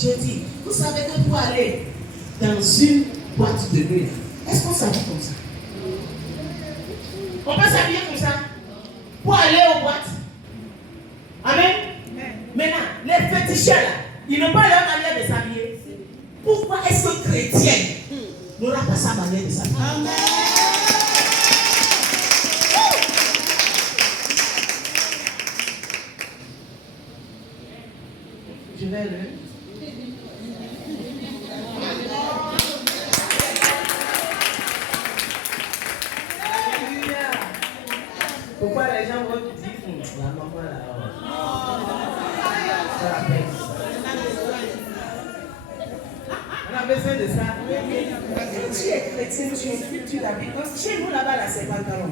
J'ai dit, vous savez que pour aller dans une boîte de nuit, est-ce qu'on s'habille comme ça? On peut s'habiller comme ça pour aller aux boîtes. Amen. Maintenant, les féticheurs là, ils n'ont pas leur manière de s'habiller. Pourquoi est-ce que chrétien n'aura pas sa manière de s'habiller? Amen. Je vais le. Pourquoi les gens vont dire la maman là? Ça la peine. On a besoin de ça. Si tu es chrétien, tu t'habilles. Chez nous là-bas, là, c'est pantalon.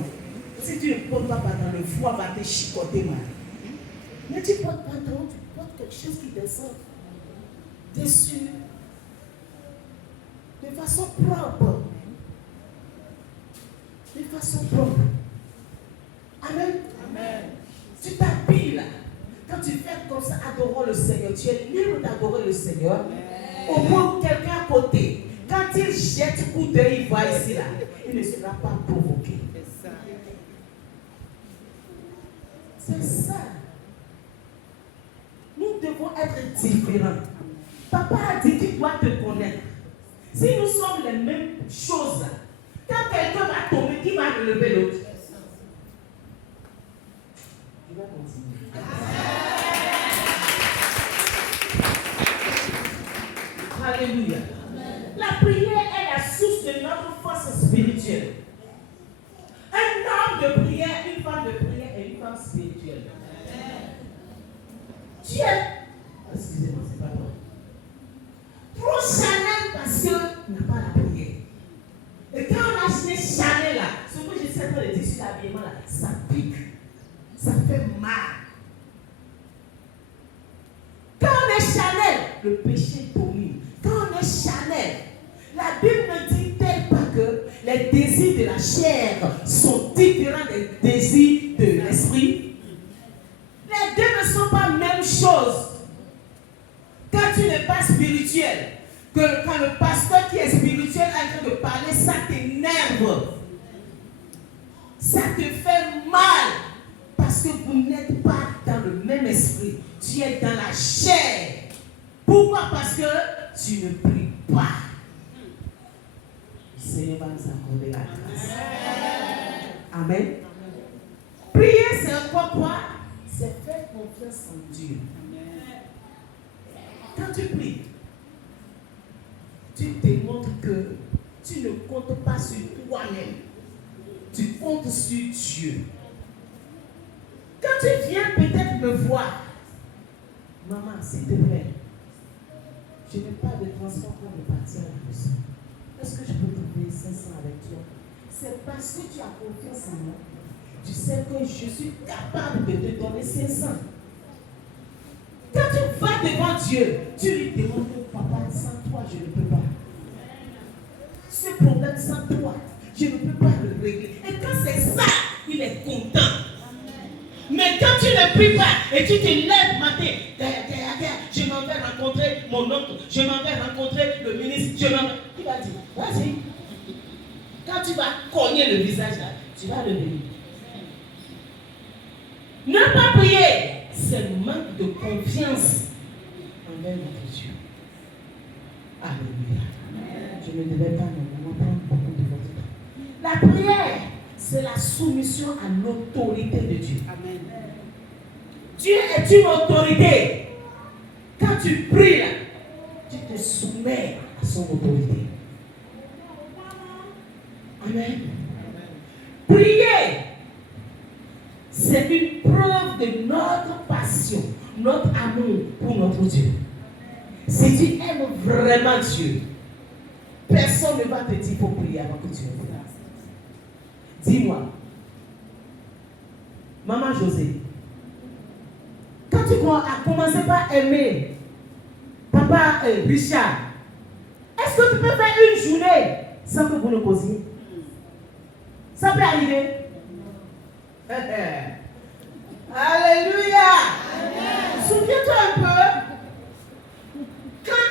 Si tu ne portes pas pantalon, le foie va te chicoter mal. Mais tu portes pantalon, tu portes quelque chose qui descend dessus de façon propre. De façon propre. Amen. Amen. Tu t'habilles là. Quand tu fais comme ça, adorant le Seigneur, tu es libre d'adorer le Seigneur. Amen. Au moins quelqu'un à côté, quand il jette coup d'œil, il voit ici là, il ne sera pas provoqué. C'est ça. Nous devons être différents. Papa a dit, tu dois te connaître. Si nous sommes les mêmes choses, quand quelqu'un va tomber, qui va relever l'autre? Je vais continuer. Alléluia. La prière est la source de notre force spirituelle. Un homme de prière, une femme de prière et une femme spirituelle. Tu es, excusez-moi, c'est pas toi. Trop Chanel parce que n'a pas la prière. Et quand on a acheté Chanel là, ce que je sais pas le tissu d'habillement là, ça pique, ça fait mal. Quand on est Chanel, le péché domine. Quand on est Chanel, la Bible ne dit-elle pas que les désirs de la chair sont différents des désirs de l'esprit? Les deux ne sont pas la même chose. Quand tu n'es pas spirituel, quand le pasteur qui est spirituel est en train de parler, ça t'énerve. Ça te fait mal. Parce que vous n'êtes pas dans le même esprit. Tu es dans la chair. Pourquoi? Parce que tu ne pries pas. Le Seigneur va nous accorder la grâce. Amen. Prier, c'est encore quoi? C'est faire confiance en Dieu. Quand tu pries, tu démontres que tu ne comptes pas sur toi-même. Tu comptes sur Dieu. Quand tu viens peut-être me voir, maman, s'il te plaît, je n'ai pas de transport pour me partir à la maison. Est-ce que je peux trouver 500 avec toi? C'est parce que tu as confiance en moi. Tu sais que je suis capable de te donner 500. Quand tu vas devant Dieu, tu lui demandes que papa, sans toi, je ne peux pas. Ce problème sans toi, je ne peux pas le régler. Et quand c'est ça, il est content. Mais quand tu ne pries pas et tu te lèves matin, je m'en vais rencontrer mon oncle, je m'en vais rencontrer le ministre, je m'en vais. Il va dire, vas-y. Quand tu vas cogner le visage là, tu vas le lever. Ne pas prier, c'est le manque de confiance envers notre Dieu. Alléluia. Je ne devais pas me prendre beaucoup de votre temps. La prière, c'est la soumission à l'autorité de Dieu. Amen. Dieu est une autorité. Quand tu pries là, tu te soumets à son autorité. Amen. Prier, c'est une preuve de notre passion, notre amour pour notre Dieu. Si tu aimes vraiment Dieu, personne ne va te dire qu'il faut prier avant que tu le fasses. Dis-moi, maman José, quand tu as commencé par aimer papa Richard, est-ce que tu peux faire une journée sans que vous ne causiez? Ça peut arriver? Alléluia! Souviens-toi un peu, quand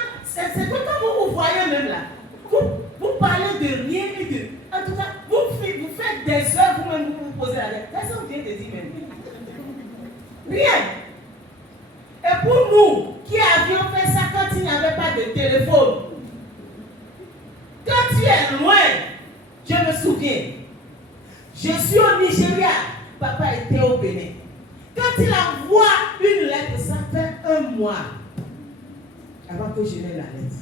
nous qui avions fait ça quand il n'y avait pas de téléphone. Quand tu es loin, je me souviens, je suis au Nigeria, papa était au Bénin. Quand il envoie une lettre, ça fait 1 mois avant que je n'ai la lettre.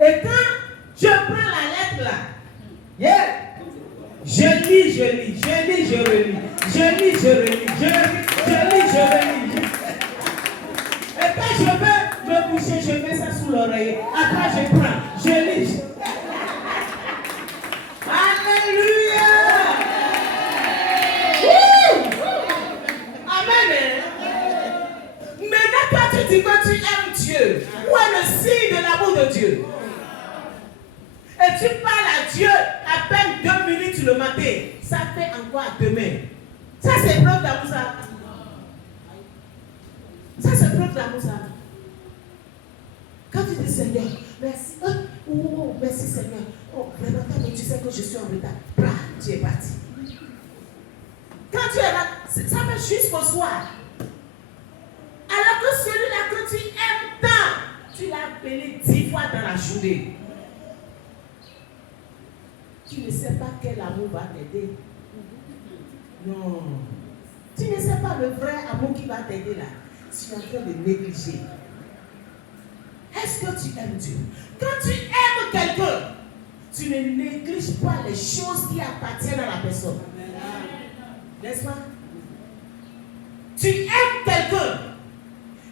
Et quand je prends la lettre là, yeah, je lis, je relis. Et quand je veux me coucher, je mets ça sous l'oreille. Après, je prends, je lis. Alléluia! Amen. Maintenant, quand tu dis que tu aimes Dieu, où est le signe de l'amour de Dieu? Et tu parles à Dieu à peine 2 minutes le matin. Ça fait encore demain. Ça, c'est preuve d'amour, ça. Ça, c'est preuve d'amour, ça. Quand tu dis Seigneur, merci. Oh, merci Seigneur. Oh, vraiment, mais tu sais que je suis en retard. Bra, tu es parti. Quand tu es là, ça fait jusqu'au soir. Alors que celui-là que tu aimes tant, tu l'as appelé 10 fois dans la journée. Tu ne sais pas quel amour va t'aider. Non. Tu ne sais pas le vrai amour qui va t'aider là. Tu es en train de négliger. Est-ce que tu aimes Dieu? Quand tu aimes quelqu'un, tu ne négliges pas les choses qui appartiennent à la personne. N'est-ce pas? Tu aimes quelqu'un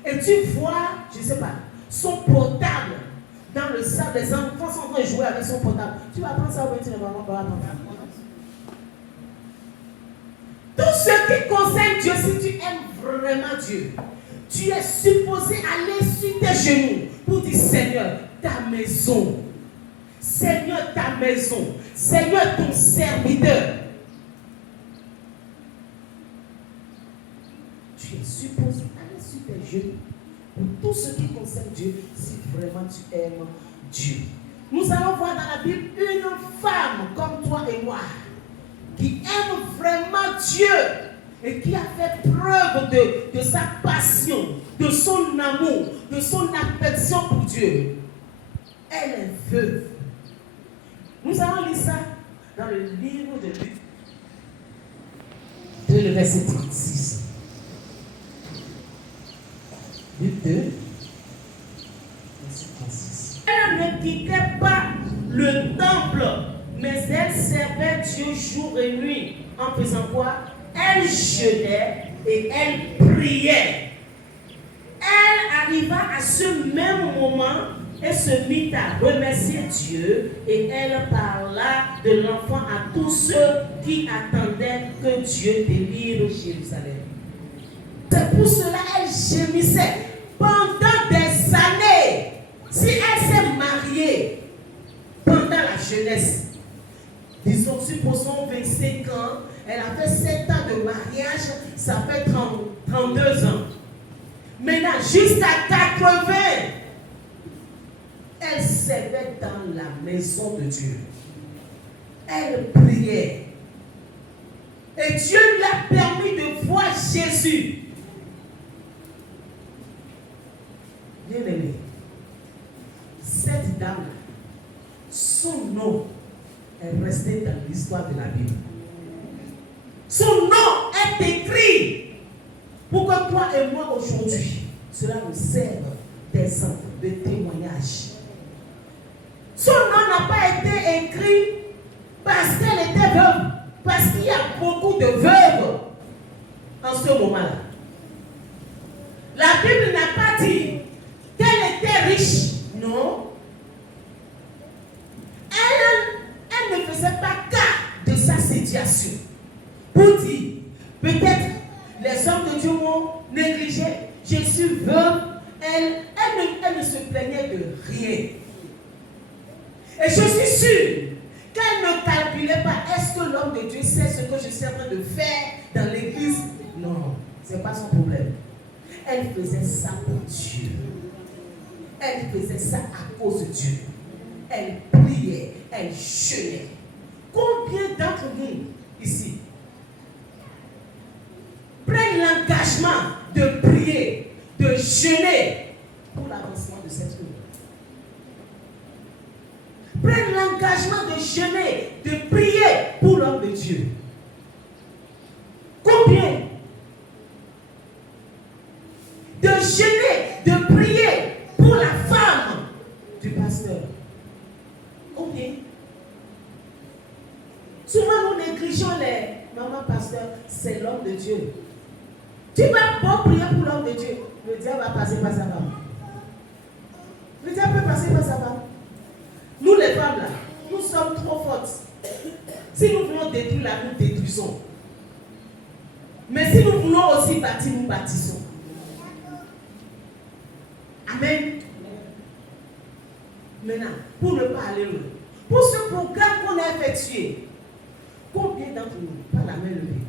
et tu vois, je ne sais pas, son portable dans le sable, les enfants sont en train de jouer avec son portable. Tu vas prendre ça ou tu ne vas pas prendre. Tout ce qui concerne Dieu, si tu aimes vraiment Dieu, tu es supposé aller sur tes genoux pour dire Seigneur, ta maison. Seigneur, ta maison. Seigneur, ton serviteur. Tu es supposé aller sur tes genoux pour tout ce qui concerne Dieu, si vraiment tu aimes Dieu. Nous allons voir dans la Bible une femme comme toi et moi qui aime vraiment Dieu et qui a fait preuve de sa passion, de son amour, de son affection pour Dieu. Elle est veuve. Nous allons lire ça dans le livre de Luc, le verset 36. Luc 2, verset 36. Elle ne quittait pas le temple, mais elle servait Dieu jour et nuit. En faisant quoi? Elle jeûnait et elle priait. Elle arriva à ce même moment et se mit à remercier Dieu et elle parla de l'enfant à tous ceux qui attendaient que Dieu délivre Jérusalem. C'est pour cela qu'elle gémissait pendant des années. Si elle s'est mariée pendant la jeunesse, disons, supposons 25 ans, elle a fait 7 ans de mariage, ça fait 32 ans. Maintenant, jusqu'à 80, elle servait dans la maison de Dieu. Elle priait. Et Dieu lui a permis de voir Jésus. Bien aimé, cette dame, son nom est resté dans l'histoire de la Bible. Son nom est écrit pour que toi et moi aujourd'hui, cela nous serve d'exemple, de témoignage. Son nom n'a pas été écrit parce qu'elle était veuve, parce qu'il y a beaucoup de veuves en ce moment-là. La Bible n'a pas dit qu'elle était riche, non. Elle ne faisait pas cas de sa situation. Pour dire, peut-être les hommes de Dieu m'ont négligé, je suis veuve, elle ne se plaignait de rien. Et je suis sûre qu'elle ne calculait pas, est-ce que l'homme de Dieu sait ce que je suis en train de faire dans l'église? Non, ce n'est pas son problème. Elle faisait ça pour Dieu. Elle faisait ça à cause de Dieu. Elle priait, elle jeûnait. Combien d'entre nous ici prennent l'engagement de prier, de de jeûner pour l'avancement de cette œuvre. Prenne l'engagement de jeûner, de prier pour l'homme de Dieu. Combien? De jeûner, de prier pour la femme du pasteur. Combien? Souvent nous négligeons les mamans pasteurs, c'est l'homme de Dieu. Tu vas bon prier pour l'homme de Dieu, le diable va passer par sa femme. Le diable peut passer par sa femme. Nous les femmes là, nous sommes trop fortes. Si nous voulons détruire là, nous détruisons. Mais si nous voulons aussi bâtir, nous bâtissons. Amen. Maintenant, pour ne pas aller loin, pour ce programme qu'on a effectué, combien d'entre nous, par la main levée,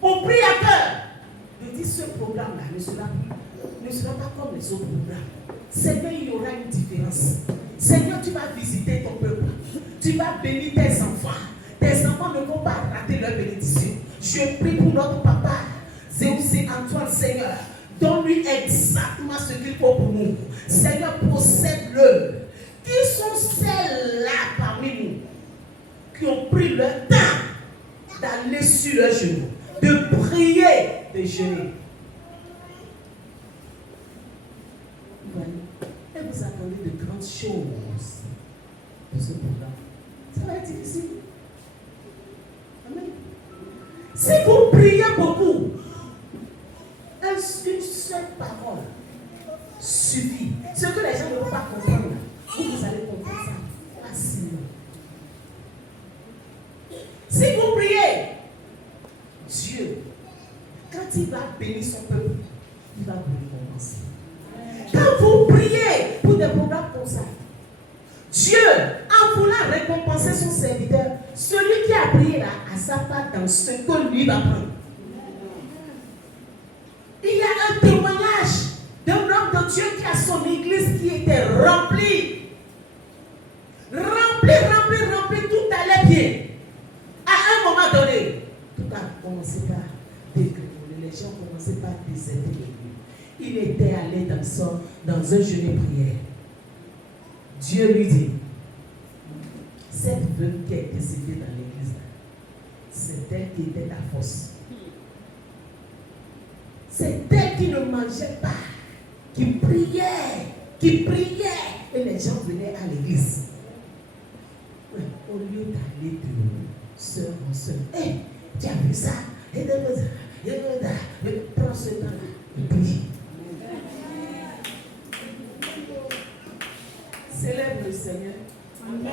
on prie à cœur de dire ce programme-là ne sera pas comme les autres programmes. Seigneur, il y aura une différence. Seigneur, tu vas visiter ton peuple. Tu vas bénir tes enfants. Tes enfants ne vont pas rater leur bénédiction. Je prie pour notre papa, Zéus et Antoine, Seigneur. Donne-lui exactement ce qu'il faut pour nous. Seigneur, possède-le. Qui sont celles-là parmi nous qui ont pris leur temps d'aller sur leurs genoux, de prier, de jeûner? Et vous attendez de grandes choses de ce programme. Ça va être difficile. Amen. Si vous priez beaucoup, une seule parole suffit. Ce que les gens ne vont pas comprendre, vous allez comprendre ça facilement. Si vous priez, Dieu, quand il va bénir son peuple, il va vous récompenser. Quand vous priez pour des programmes comme ça, Dieu, en voulant récompenser son serviteur, celui qui a prié là, a sa part dans ce que lui va prendre. Il y a un témoignage d'un homme de Dieu qui a son église qui était remplie. Remplie, tout allait bien. À un moment donné, tout a commencé par dégrimoler. Les gens commençaient par déserter l'église. Il était allé dans un jeûne prière. Dieu lui dit, cette veuve qui est décédée dans l'église, c'est elle qui était ta force. C'est elle qui ne mangeait pas, qui priait, et les gens venaient à l'église. Ouais, au lieu d'aller de sœur en sœur, hey, tu as vu ça? Prends ce temps-là, prie. Célèbre le Seigneur. Amen.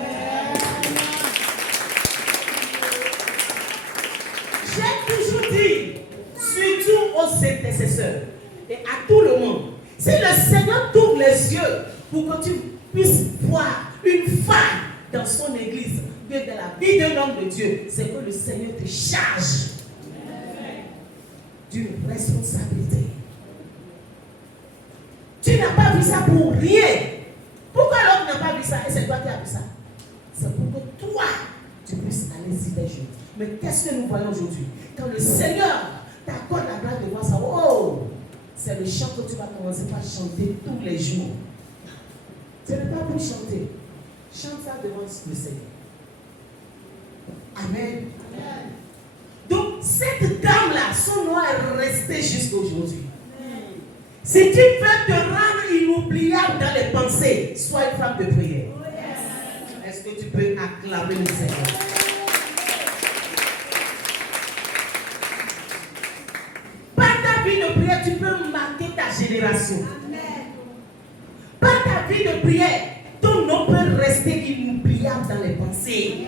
J'ai toujours dit, surtout aux intercesseurs et à tout le monde, si le Seigneur t'ouvre les yeux pour que tu puisses voir une femme dans son église, dans la vie d'un homme de Dieu, c'est que le Seigneur te charge d'une responsabilité. Tu n'as pas vu ça pour rien. Pourquoi l'autre n'a pas vu ça et c'est toi qui as vu ça? C'est pour que toi, tu puisses aller sur tes genoux. Mais qu'est-ce que nous voyons aujourd'hui? Quand le Seigneur t'accorde la grâce de voir ça, oh, c'est le chant que tu vas commencer par chanter tous les jours. Ce n'est pas pour chanter. Chante ça devant le Seigneur. Amen. Amen. Donc, cette dame-là, son nom est resté jusqu'à aujourd'hui. Si tu veux te rendre inoubliable dans les pensées, sois une femme de prière. Est-ce que tu peux acclamer le Seigneur? Par ta vie de prière, tu peux marquer ta génération. Par ta vie de prière, ton nom peut rester inoubliable dans les pensées.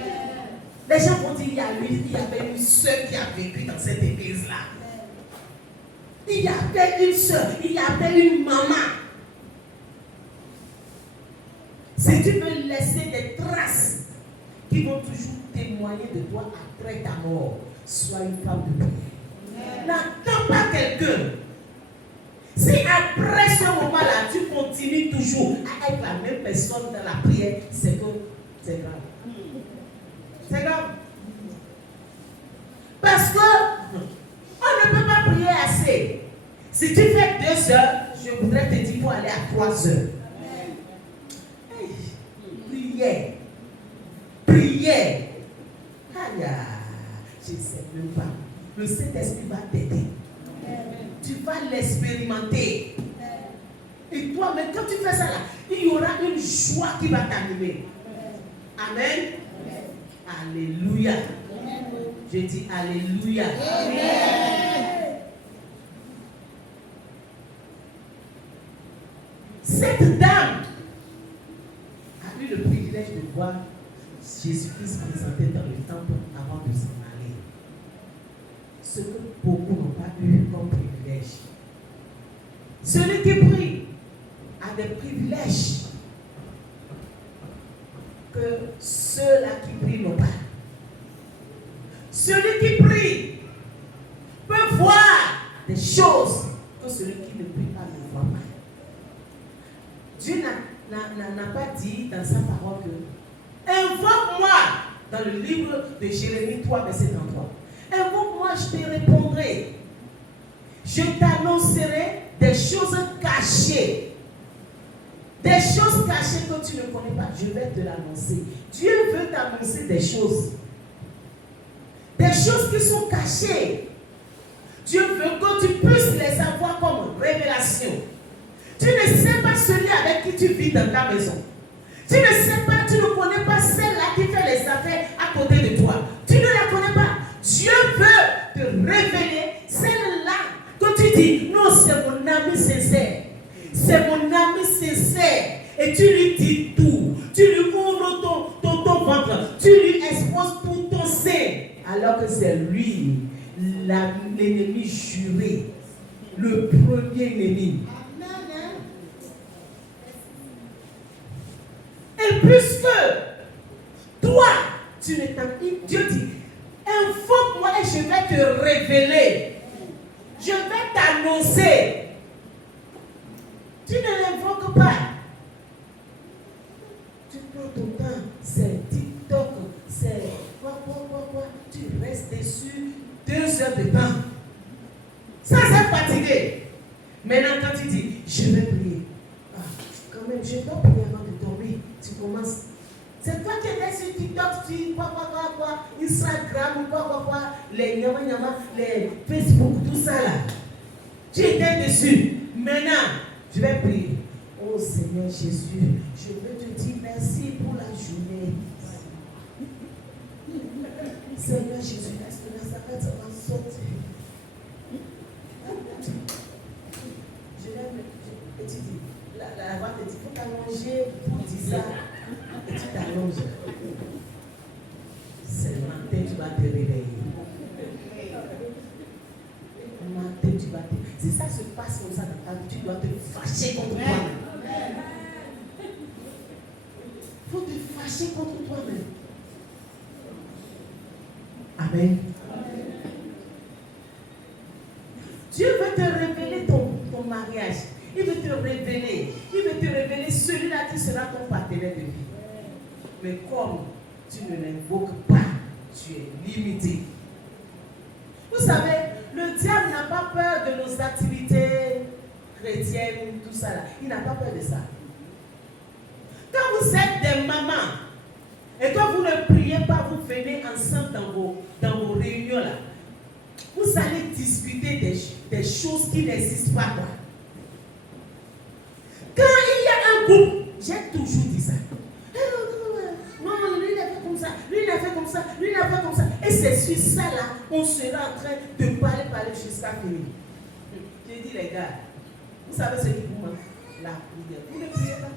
Les gens vont dire, il y avait une soeur qui a vécu dans cette église-là. Il y avait une soeur, il y avait une maman. Si tu veux laisser des traces qui vont toujours témoigner de toi après ta mort, sois une femme de prière. N'attends pas quelqu'un. Si après ce moment-là, tu continues toujours à être la même personne dans la prière, c'est que c'est grave. C'est grave. Parce que on ne peut pas prier assez. Si tu fais 2 heures, je voudrais te dire pour aller à 3 heures. Hey, prière. Prière. Aïe, je ne sais même pas. Le Saint-Esprit va t'aider. Tu vas l'expérimenter. Et toi, mais quand tu fais ça là, il y aura une joie qui va t'animer. Amen. Alléluia. Je dis Alléluia. Amen. Cette dame a eu le privilège de voir Jésus-Christ présenté dans le temple avant de s'en aller. Ce que beaucoup n'ont pas eu comme privilège. Celui qui prie a des privilèges que ceux-là qui prient n'ont pas. Celui qui prie peut voir des choses que celui qui ne prie pas ne voit pas. Dieu n'a pas dit dans sa parole que invoque-moi dans le livre de Jérémie 3, verset 33. Invoque-moi, je te répondrai. Je t'annoncerai des choses cachées. Des choses cachées que tu ne connais pas. Je vais te l'annoncer. Dieu veut t'annoncer des choses. Des choses qui sont cachées. Dieu veut que tu puisses les avoir comme révélation. Tu ne sais pas celui avec qui tu vis dans ta maison. Tu ne sais pas, tu ne connais pas celle-là qui fait les affaires à côté de toi. Tu ne la connais pas. Dieu veut te révéler celle-là que tu dis, non, c'est mon ami sincère. C'est mon ami sincère. Et tu lui dis tout. Tu lui ouvres ton ventre. Tu lui exposes tout ton sein. Alors que c'est lui, l'ennemi juré. Le premier ennemi. Et puisque toi, tu n'es pas... Dieu dit, invoque-moi et je vais te révéler. Je vais t'annoncer. Tu ne l'invoques pas. Tu prends ton temps, c'est TikTok, c'est quoi. Tu restes dessus 2 heures de temps. Ça, c'est fatigué. Maintenant, quand tu dis, je vais prier. Ah, quand même, je dois prier avant de tomber. Tu commences. C'est toi qui es sur TikTok, tu quoi, Instagram, quoi, les nyama, les Facebook, tout ça là. Tu étais dessus. Maintenant, je vais prier. Oh Seigneur Jésus, je veux te dire merci pour la journée. Seigneur Jésus, est-ce que la savate va sortir? Je vais te dire, la voix te dit, il faut t'allonger pour dire ça. Et tu t'allonges. C'est le matin, tu vas te réveiller. Le matin, tu vas te... Si ça se passe comme ça dans ta vie, tu dois te fâcher contre toi-même. Il faut te fâcher contre toi-même. Amen. Dieu veut te révéler ton mariage. Il veut te révéler. Il veut te révéler celui-là qui sera ton partenaire de vie. Mais comme tu ne l'invoques pas, tu es limité. Vous savez, le diable n'a pas peur de nos activités chrétiennes, tout ça là. Il n'a pas peur de ça. Quand vous êtes des mamans et que vous ne priez pas, vous venez ensemble dans vos réunions là. Vous allez discuter des choses qui n'existent pas. Quoi. Quand il y a un groupe, j'ai toujours dit ça. Non, lui il a fait comme ça, lui il a fait comme ça, lui il a fait comme ça. Et c'est sur ça là, on sera en train de parler jusqu'à finir. J'ai dit les gars, vous savez ce qui vous manque? La prière. Vous ne priez pas.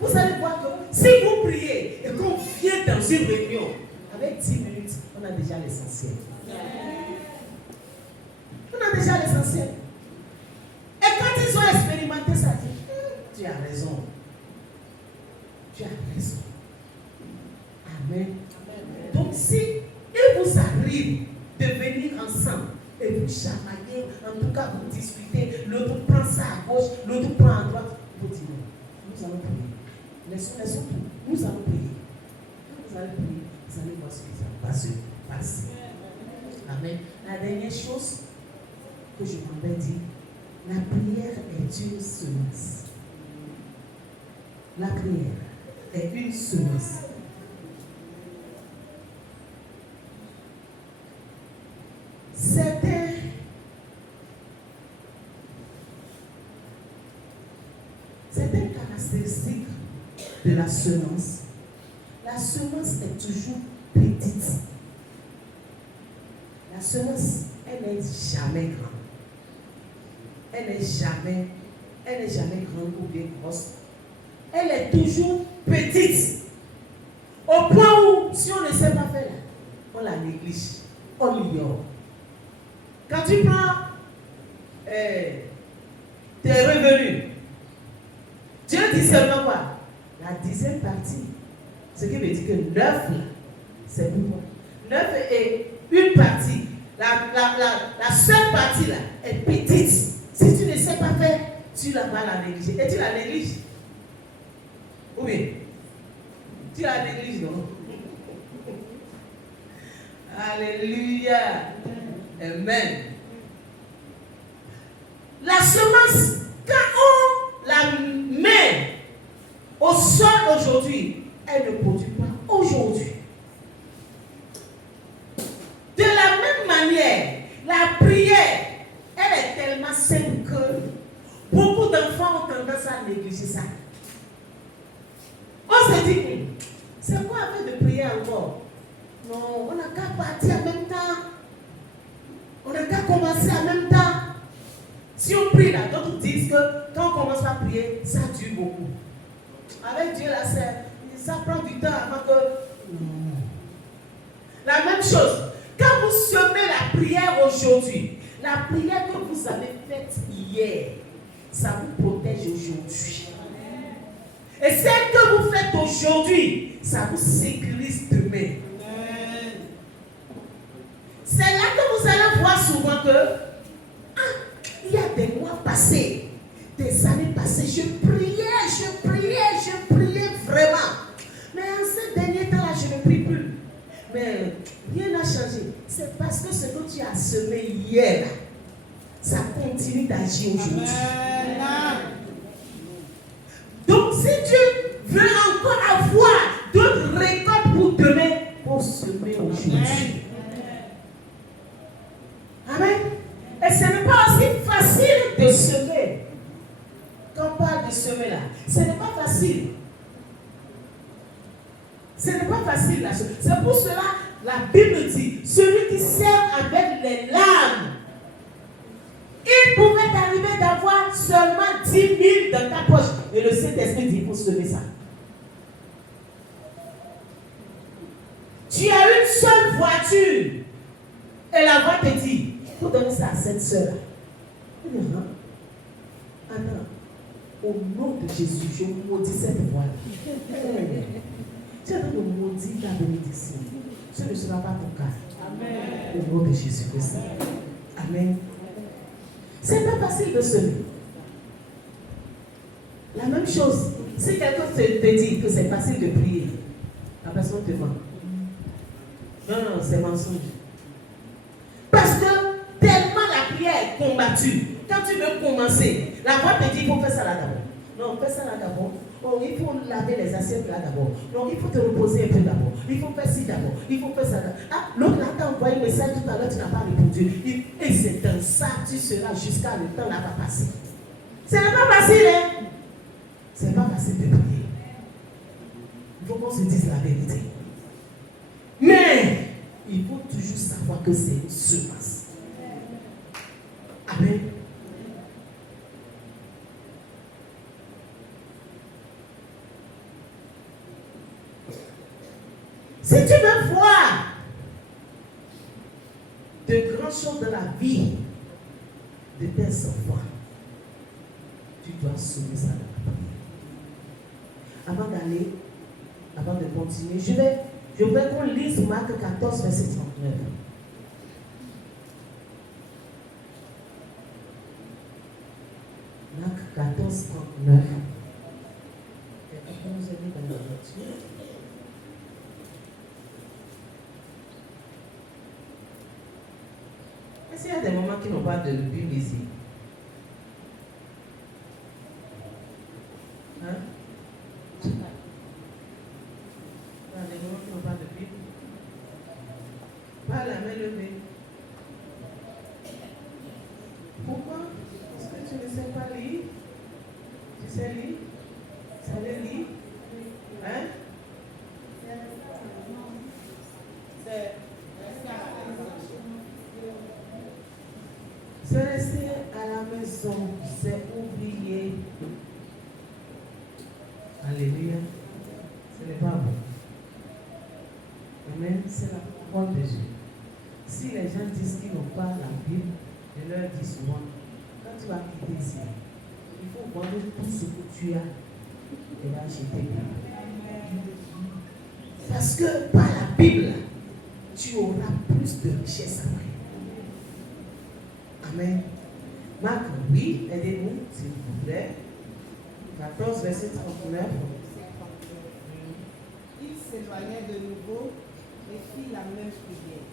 Vous allez voir que si vous priez et qu'on vient dans une réunion, avec 10 minutes, on a déjà l'essentiel. On a déjà l'essentiel. Et quand ils ont expérimenté ça, tu as raison. Tu as raison. Amen. Donc si il vous arrive de venir ensemble et vous chamailler, en tout cas vous discutez, l'autre prend ça à gauche, l'autre prend à droite, vous dites non, nous allons prier. Laissons tout, nous allons prier. Quand vous allez prier, vous allez voir ce qui va se passer. Amen. La dernière chose que je m'en vais dire, La prière est une semence. La prière est une semence. Certaines caractéristiques de la semence. La semence est toujours petite. La semence, elle n'est jamais grande. Elle n'est jamais grande ou bien grosse. Elle est toujours petite. Au point où, si on ne sait pas faire, on la néglige, on l'ignore. Quand tu prends tes revenus, Dieu dit seulement quoi? La 10e partie. Ce qui veut dire que 9, c'est pour moi. 9 et une partie. La seule partie là est petite. Si tu ne sais pas faire, tu vas la négliger. Et tu la négliges. Oui. Tu la négliges, non? Alléluia. Amen. La semence, quand on la met au sol aujourd'hui, elle ne produit pas aujourd'hui. De la même manière, la prière, elle est tellement simple que beaucoup d'enfants ont tendance à négliger ça. On se dit, c'est quoi avec de prier encore? Non, on n'a qu'à partir en même temps. On n'a qu'à commencer en même temps. Si on prie là, d'autres disent que quand on commence à prier, ça dure beaucoup. Avec Dieu là, ça prend du temps avant que... La même chose, quand vous semez la prière aujourd'hui, la prière que vous avez faite hier, ça vous protège aujourd'hui. Et celle que vous faites aujourd'hui, ça vous sécurise demain. C'est là que vous allez voir souvent que il y a des mois passés, des années passées, je priais vraiment. Mais en ces derniers temps-là, je ne prie plus. Mais rien n'a changé. C'est parce que ce que tu as semé hier, ça continue d'agir aujourd'hui. Donc si tu veux encore avoir d'autres récoltes pour demain, pour semer aujourd'hui. Amen. Et ce n'est pas aussi facile de semer. Quand on parle de semer là, ce n'est pas facile. Ce n'est pas facile la chose. C'est pour cela la Bible dit, celui qui sème avec les larmes, il pouvait arriver d'avoir seulement 10 000 dans ta poche. Et le Saint-Esprit dit, il faut semer ça. Tu as une seule voiture. Et la voix te dit, il faut donner ça à cette soeur. Il dit, attends, au nom de Jésus, je maudis cette voix. Tu as de maudire ta bénédiction. Ce ne sera pas ton cas. Amen. Au nom de Jésus-Christ. Amen. C'est pas facile de semer. La même chose, si quelqu'un te dit que c'est facile de prier, la personne te ment. Non, c'est mensonge. Parce que tellement la prière est combattue, quand tu veux commencer, la voix te dit il faut faire ça là d'abord. Non, fais ça là d'abord. Oh, il faut laver les assiettes là d'abord. Non, il faut te reposer un peu d'abord. Il faut faire ci d'abord. Il faut faire ça d'abord. Ah, l'autre là t'a envoyé un message tout à l'heure, tu n'as pas répondu. Et c'est dans ça tu seras jusqu'à le temps là va passer. Ce n'est pas facile, hein? Ce n'est pas facile de prier. Il faut qu'on se dise la vérité. Mais il faut toujours savoir que c'est une semence. Amen. Si tu veux voir de grandes choses dans la vie de tes enfants, tu dois semer ça dans la prière. Avant de continuer, je voudrais qu'on lise Marc 14, verset 39. Marc 14, 39. Et on nous a mis dans la voiture. Est-ce qu'il y a des moments qui n'ont pas de Bible ici? Hein? Les gens qui n'ont pas de Bible. Pas la main levée. Pourquoi? Parce que tu ne sais pas lire. Tu sais lire? Tu sais lire? Hein? C'est rester à la maison, c'est oublier. Alléluia. Ce n'est pas bon. Amen. C'est la parole de Dieu. Si les gens disent qu'ils n'ont pas la Bible, je leur dis souvent, quand tu vas quitter ici, il faut vendre tout ce que tu as et acheter la Bible. Parce que par la Bible, tu auras plus de richesse après. Amen. Marc, oui, aidez-nous, s'il vous plaît. 14, verset 39. Il s'éloignait de nouveau et fit la même prière.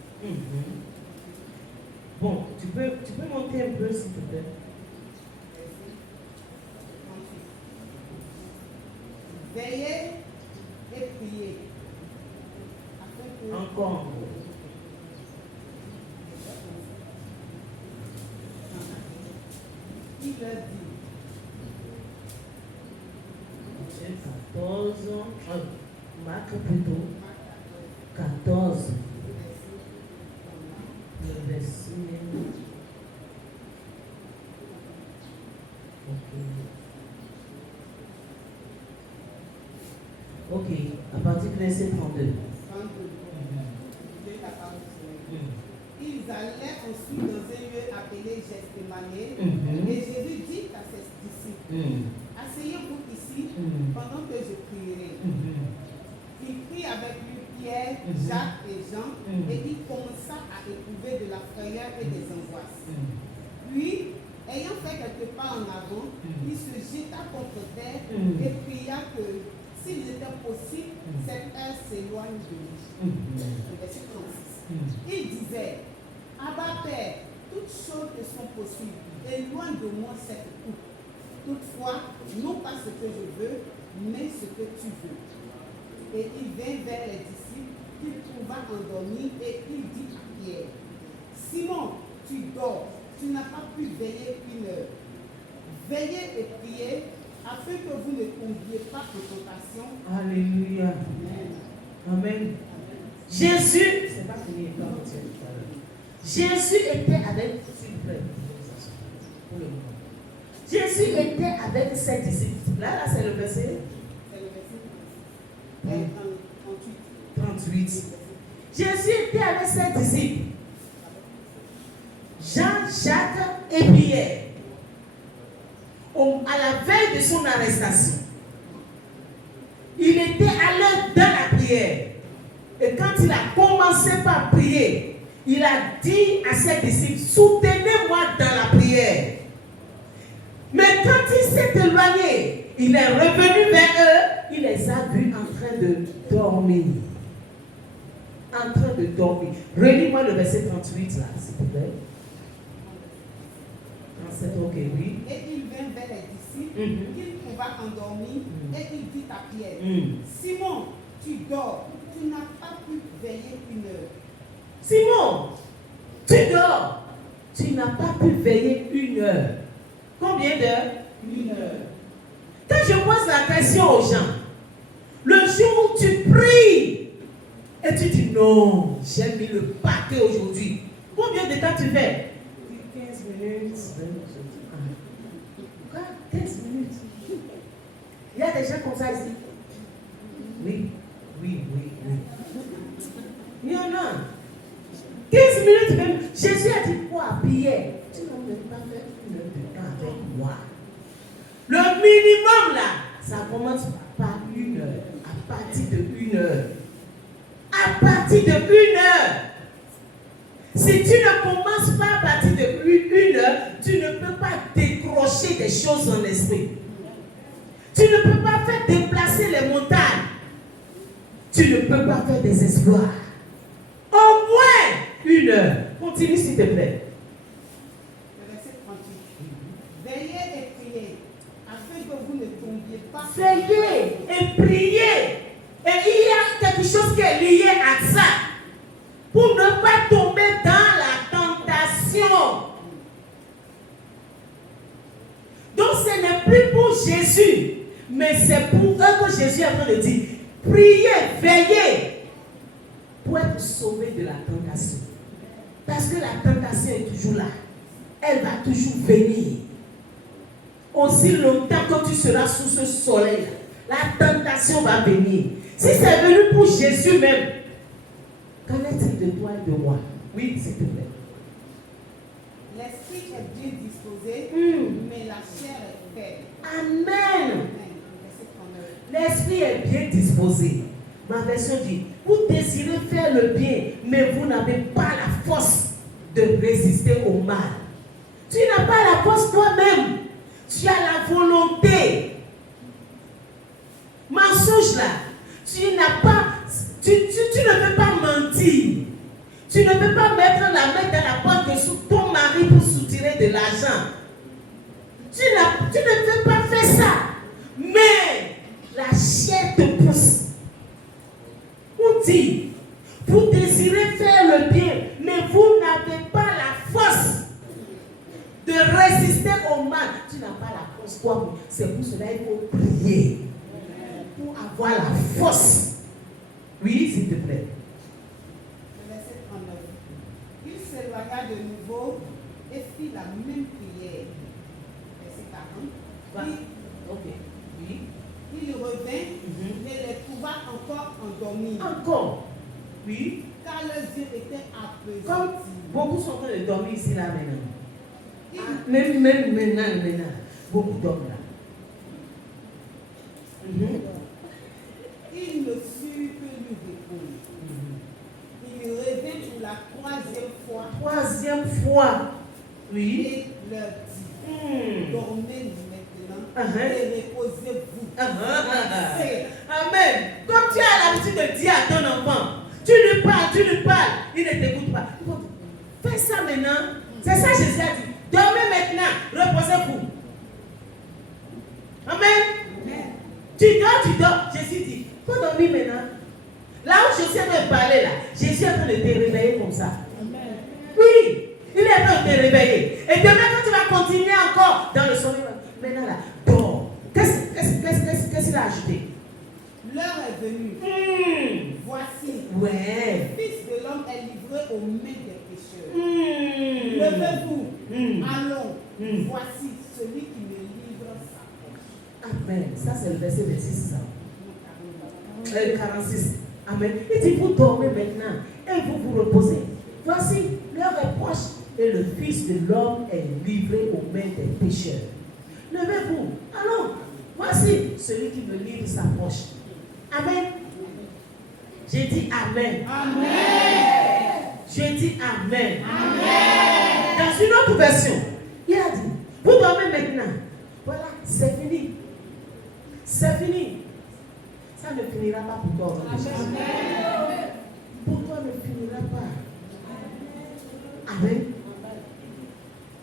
Bon, tu peux monter un peu, s'il te plaît. Veillez et priez. Encore. Il leur dit. 14, Marc plutôt. 14. Le verset. Ok, à partir du verset 32. Ils allaient aussi dans un lieu appelé Gethsémani, et Jésus dit à ses disciples, asseyez-vous ici pendant que je prierai. Il prit avec lui Pierre, Jacques et Jean, et il commença à éprouver de la frayeur et des angoisses. Puis, ayant fait quelques pas en avant, il se jeta contre terre et pria que, s'il était possible, cette heure s'éloigne de lui. Le verset 36. Il disait, Abba Père, toutes choses te sont possibles, éloigne de moi cette coupe. Toutefois, non pas ce que je veux, mais ce que tu veux. Et il vint vers les disciples qu'il trouva endormis et il dit à Pierre, Simon, tu dors, tu n'as pas pu veiller une heure. Veillez et priez afin que vous ne tombiez pas en tentation. Alléluia. Amen. Jésus, c'est pas fini, Jésus était avec, s'il vous plaît, pour le moment. Jésus était avec ses disciples. Là, c'est le verset. C'est le verset 38. Jésus était avec ses disciples. Jean, Jacques et Pierre. À la veille de son arrestation, il était à l'heure dans la prière. Et quand il a commencé par prier, il a dit à ses disciples, soutenez-moi dans la prière. Mais quand il s'est éloigné, il est revenu vers eux, il les a vus en train de dormir. En train de dormir. Relis-moi le verset 38 là, s'il vous plaît. 37, ok, oui. Et il vint vers les disciples, qu'il trouva endormis, et il dit à Pierre, Simon, tu dors, tu n'as pas pu veiller une heure. Simon, tu dors, tu n'as pas pu veiller une heure. Combien d'heures? Une heure. Quand je pose la question aux gens, le jour où tu pries, et tu dis non, j'ai mis le paquet aujourd'hui. Combien de temps tu fais? 15 minutes. Quoi? 15 minutes. Il y a des gens comme ça ici. Oui. Il y en a. 15 minutes même. Jésus a dit quoi? Pierre, tu n'as même pas fait une heure de temps avec moi. Le minimum là, ça commence par une heure. À partir de une heure. À partir de une heure. Si tu ne commences pas à partir de une heure, tu ne peux pas décrocher des choses en l'esprit. Tu ne peux pas faire déplacer les montagnes. Tu ne peux pas faire des exploits. Au moins une heure. Continue s'il te plaît. Le verset 38. Veillez et priez, afin que vous ne tombiez pas. Veillez et priez. Et il y a quelque chose qui est lié à ça. Pour ne pas tomber dans la tentation. Donc ce n'est plus pour Jésus, mais c'est pour eux que Jésus est en train de dire, priez, veillez pour être sauvé de la tentation. Parce que la tentation est toujours là. Elle va toujours venir. Aussi longtemps que tu seras sous ce soleil, la tentation va venir. Si c'est venu pour Jésus même, qu'en est-il de toi et de moi? Oui, s'il te plaît. L'esprit est bien disposé, mais la chair est faible. Amen. L'esprit est bien disposé. Ma version dit, vous désirez faire le bien, mais vous n'avez pas la force de résister au mal. Tu n'as pas la force toi-même. Tu as la volonté. Mensonge là. Tu n'as pas, tu ne peux pas mentir. Tu ne peux pas mettre la main dans la poche de ton mari pour soutirer de l'argent. Tu ne peux pas faire ça. Mais la chair te pousse. On dit, vous désirez faire le bien, mais vous n'avez pas la force de résister au mal. Tu n'as pas la force toi. C'est pour cela qu'il faut prier. Pour avoir la force. Oui, s'il te plaît. Verset 39. Il s'éloigna de nouveau et fit la même prière. Verset 40. Ok. Oui. Il revint, mais les trouva encore endormis. Encore. Oui. Car leurs yeux étaient apaisés. Comme beaucoup sont en train de dormir ici là maintenant. Même maintenant. Beaucoup dorment là. Il ne sut que lui répondre. Il revint pour la troisième fois. Oui. Et leur dit, dormez maintenant et reposez-vous. Amen. Comme tu as l'habitude de dire à ton enfant, tu lui parles, il ne t'écoute pas. Fais ça maintenant. C'est ça que Jésus a dit. Dormez maintenant, reposez-vous. Amen. Tu dors. Jésus dit, faut dormir maintenant. Là où Jésus est en train de parler là, Jésus est en train de te réveiller comme ça. Amen. Oui, il est en train de te réveiller. Et demain quand tu vas continuer encore dans le sommeil, maintenant là, dors. Qu'est-ce qu'il a ajouté? L'heure est venue. Voici. Ouais. Le Fils de l'homme est livré aux mains des pécheurs. Levez-vous. Allons. Voici celui qui me livre sa poche. Amen. Ça c'est le verset 26. 46. Amen. Il dit vous dormez maintenant et vous vous reposez. Voici, l'heure est proche et le Fils de l'homme est livré aux mains des pécheurs. Levez-vous. Allons. Voici celui qui me livre sa poche. Amen. J'ai dit Amen. Amen. J'ai dit Amen. Amen. Dans une autre version, il a dit, vous dormez maintenant. Voilà, c'est fini. C'est fini. Ça ne finira pas pour toi. Amen. Pour toi ne finira pas. Amen.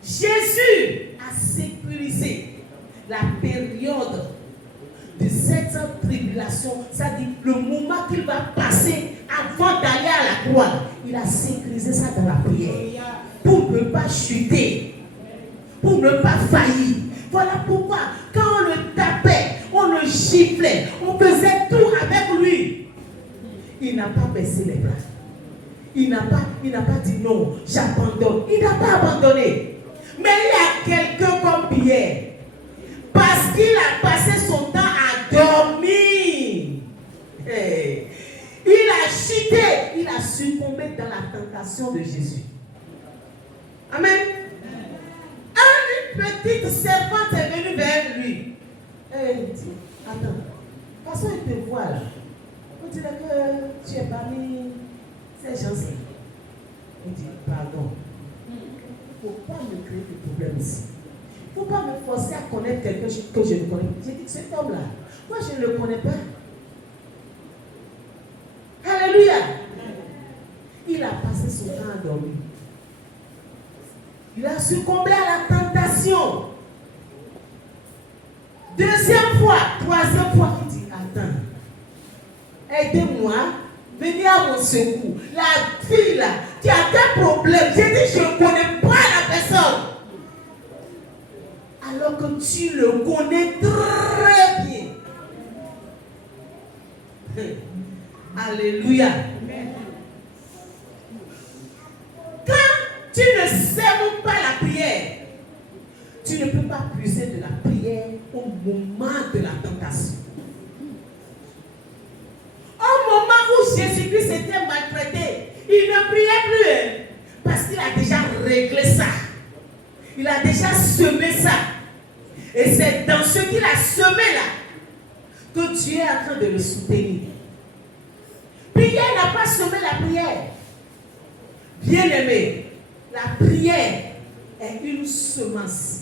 Jésus a sécurisé la période de cette tribulation, c'est-à-dire le moment qu'il va passer avant d'aller à la croix. Il a sécurisé ça dans la prière pour ne pas chuter, pour ne pas faillir. Voilà pourquoi quand on le tapait, on le giflait, on faisait tout avec lui. Il n'a pas baissé les bras. Il n'a pas dit non, j'abandonne. Il n'a pas abandonné. Mais il y a quelqu'un comme Pierre. Parce qu'il a passé son temps à dormir. Hey. Il a chuté. Il a succombé dans la tentation de Jésus. Amen. Une petite serpente est venue vers lui. Et il dit, attends, parce qu'il te voit là. On dirait que tu es parmi ces gens-ci. Il dit, pardon. Il ne faut pas me créer de problème ici. Il ne faut pas me forcer à connaître quelqu'un que je ne connais pas. J'ai dit que cet homme-là, moi je ne le connais pas. Alléluia. Il a passé son temps à dormir. Il a succombé à la tentation. Deuxième troisième fois, il dit, attends, aidez-moi, venez à mon secours. La fille là, qui a des problèmes, j'ai dit, je ne connais pas la personne. Alors que tu le connais très bien. Alléluia. Quand tu ne sais même pas la prière, tu ne peux pas puiser de la prière au moment de la tentation. Au moment où Jésus-Christ était maltraité, il ne priait plus parce qu'il a déjà réglé ça. Il a déjà semé ça. Et c'est dans ce qu'il a semé là que Dieu est en train de le soutenir. Pierre n'a pas semé la prière. Bien-aimé, la prière est une semence.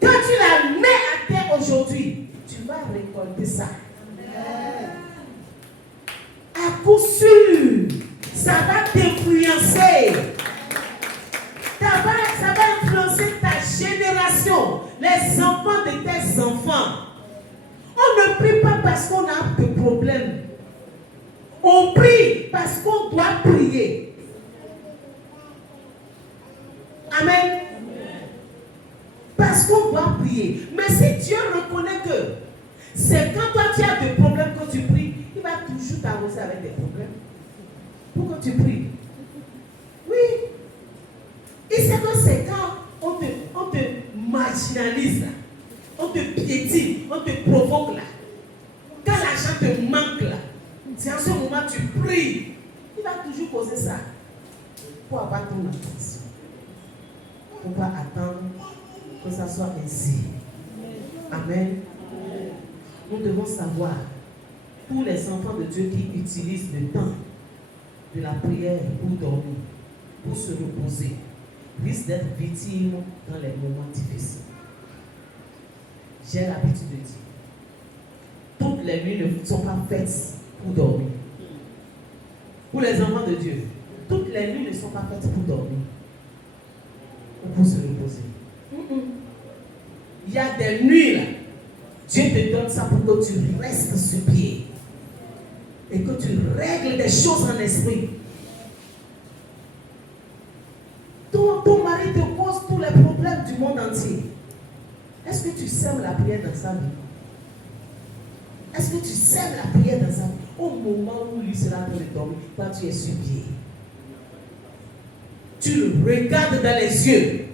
Quand tu la mets à terre aujourd'hui, tu vas récolter ça. À coup sûr, ça va t'influencer. Ça va influencer ta génération, les enfants de tes enfants. On ne prie pas parce qu'on a de problèmes. On prie parce qu'on doit prier. Amen. Parce qu'on doit prier. Mais si Dieu reconnaît que c'est quand toi tu as des problèmes que tu pries, il va toujours t'arroser avec des problèmes pour que tu pries. Oui. Il sait que c'est quand on te marginalise là, on te piétine, on te provoque là. Quand l'argent te manque là, c'est en ce moment que tu pries. Il va toujours causer ça pour avoir ton attention. On va attendre que ça soit ainsi. Amen. Nous devons savoir, tous les enfants de Dieu qui utilisent le temps de la prière pour dormir, pour se reposer, risquent d'être victimes dans les moments difficiles. J'ai l'habitude de dire, toutes les nuits ne sont pas faites pour dormir. Pour les enfants de Dieu, toutes les nuits ne sont pas faites pour dormir ou pour se reposer. Il y a des nuits là, Dieu te donne ça pour que tu restes sur pied et que tu règles des choses en esprit. Ton mari te cause tous les problèmes du monde entier. Est-ce que tu sèmes la prière dans sa vie? Est-ce que tu sèmes la prière dans sa vie? Au moment où lui sera en train de dormir, toi tu es sur pied. Tu le regardes dans les yeux.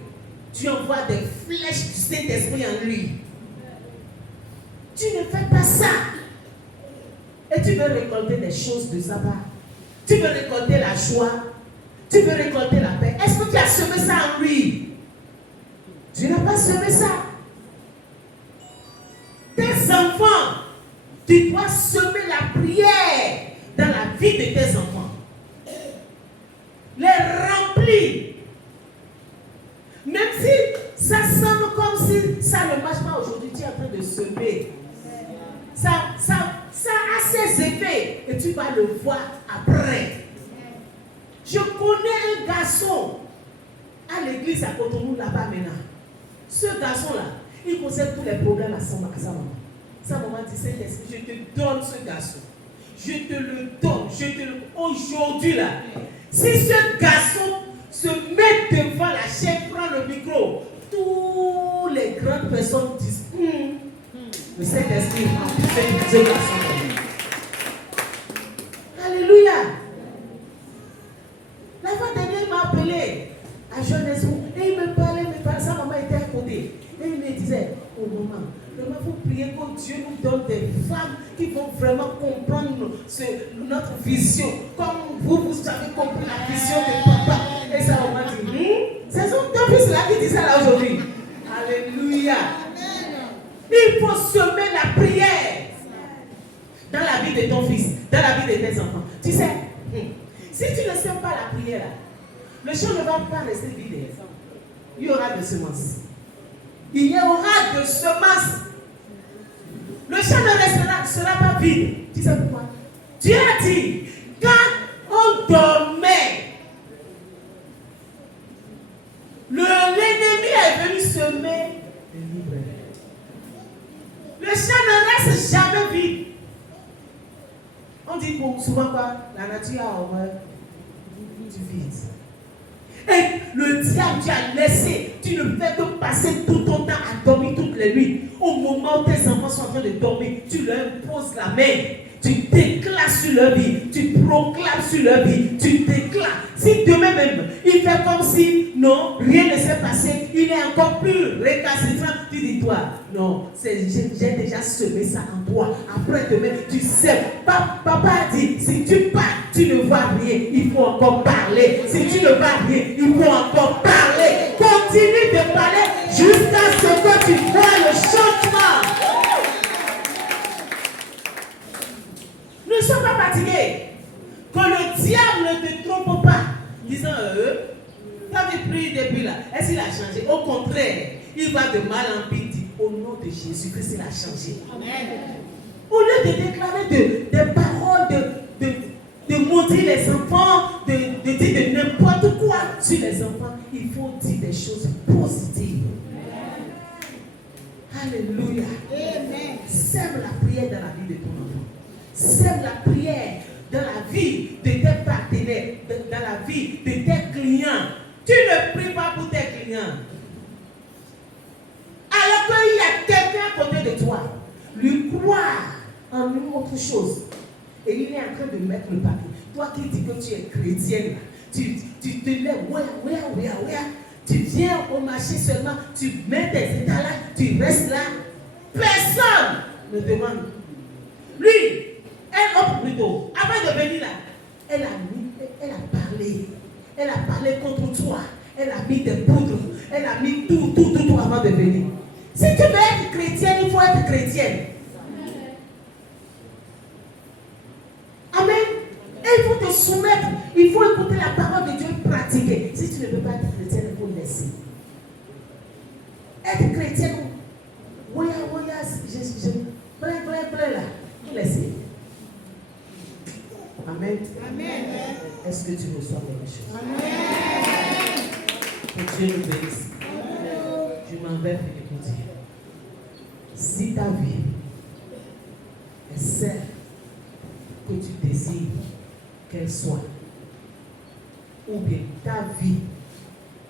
Tu envoies des flèches du Saint-Esprit en lui. Tu ne fais pas ça. Et tu veux récolter des choses de sa part. Tu veux récolter la joie. Tu veux récolter la paix. Est-ce que tu as semé ça en lui? Tu n'as pas semé ça. Tes enfants, tu dois semer la prière dans la vie de tes enfants. Les remplir. Même si ça semble comme si ça ne marche pas aujourd'hui, tu es en train de semer. Ça a ses effets et tu vas le voir après. Je connais un garçon à l'église à Cotonou là-bas maintenant. Ce garçon-là, il possède tous les problèmes à sa maman. Sa maman dit, Saint-Esprit, je te donne ce garçon. Je te le donne. Aujourd'hui là, si ce garçon se met devant la chaîne, prend le micro, toutes les grandes personnes disent, le Saint-Esprit fait ce garçon. Alléluia. La fois dernière, il m'a appelé à Jeunesse et il me parlait, sa maman était à côté. Et il me disait, oh maman, il faut prier que Dieu nous donne des femmes qui vont vraiment comprendre notre vision. Comme vous avez compris la vision de papa. Et sa maman dit, c'est son fils là qui dit ça là aujourd'hui. Alléluia. Il faut semer la prière dans la vie de ton fils, dans la vie de tes enfants. Tu sais, si tu ne sèmes pas la prière là, le champ ne va pas rester vide. Il y aura des semences. Il y aura de semences. Le champ ne sera pas vide. Tu sais pourquoi? Dieu a dit, quand on dormait, l'ennemi est venu semer le livre. Le champ vide. On dit souvent quoi? La nature a horreur du vide. Et le diable, tu as laissé, tu ne fais que passer tout ton temps à dormir toutes les nuits. Au moment où tes enfants sont en train de dormir, tu leur poses la main, tu déclares sur leur vie, tu proclames sur leur vie, tu déclares. Si demain même, il fait comme si, non, rien ne s'est passé, il est encore plus récalcitrant, tu dis toi, non, j'ai déjà semé ça en toi. Après demain, tu sais, papa a dit, si tu pars, tu ne vois rien, il faut encore parler. Si tu ne vois rien, il faut encore parler. Continue de parler jusqu'à ce que tu vois le changement. Ne sois pas fatigué. Que le diable ne te trompe pas, disant, quand tu pries depuis là, est-ce qu'il a changé? Au contraire, il va de mal en pis. Au nom de Jésus-Christ, il a changé. Amen. Au lieu de déclarer des paroles, de montrer les enfants, de dire de n'importe quoi sur les enfants, il faut dire des choses positives. Amen. Alléluia. Amen. Sème la prière dans la vie de ton enfant. Sème la prière dans la vie de tes partenaires, dans la vie de tes clients. Tu ne pries pas pour tes clients. Alors qu'il y a quelqu'un à côté de toi, lui croire en une autre chose. Et il est en train de mettre le papier. Toi qui dis que tu es chrétienne, tu te lèves, tu viens au marché seulement, tu mets tes étalages, tu restes là. Personne ne demande. Lui, elle offre plutôt. Avant de venir là, elle a parlé. Elle a parlé contre toi. Elle a mis des poudres. Elle a mis tout avant de venir. Si tu veux être chrétienne, il faut être chrétienne. Amen. Et il faut te soumettre. Il faut écouter la parole de Dieu et pratiquer. Si tu ne veux pas être chrétienne, il faut laisser. Être chrétienne, plein là. Il faut laisser. Amen. Amen. Est-ce que tu reçois quelque chose? Amen. Que Dieu nous bénisse. Je m'en vais finir pour dire. Si ta vie est celle que tu désires qu'elle soit, ou bien ta vie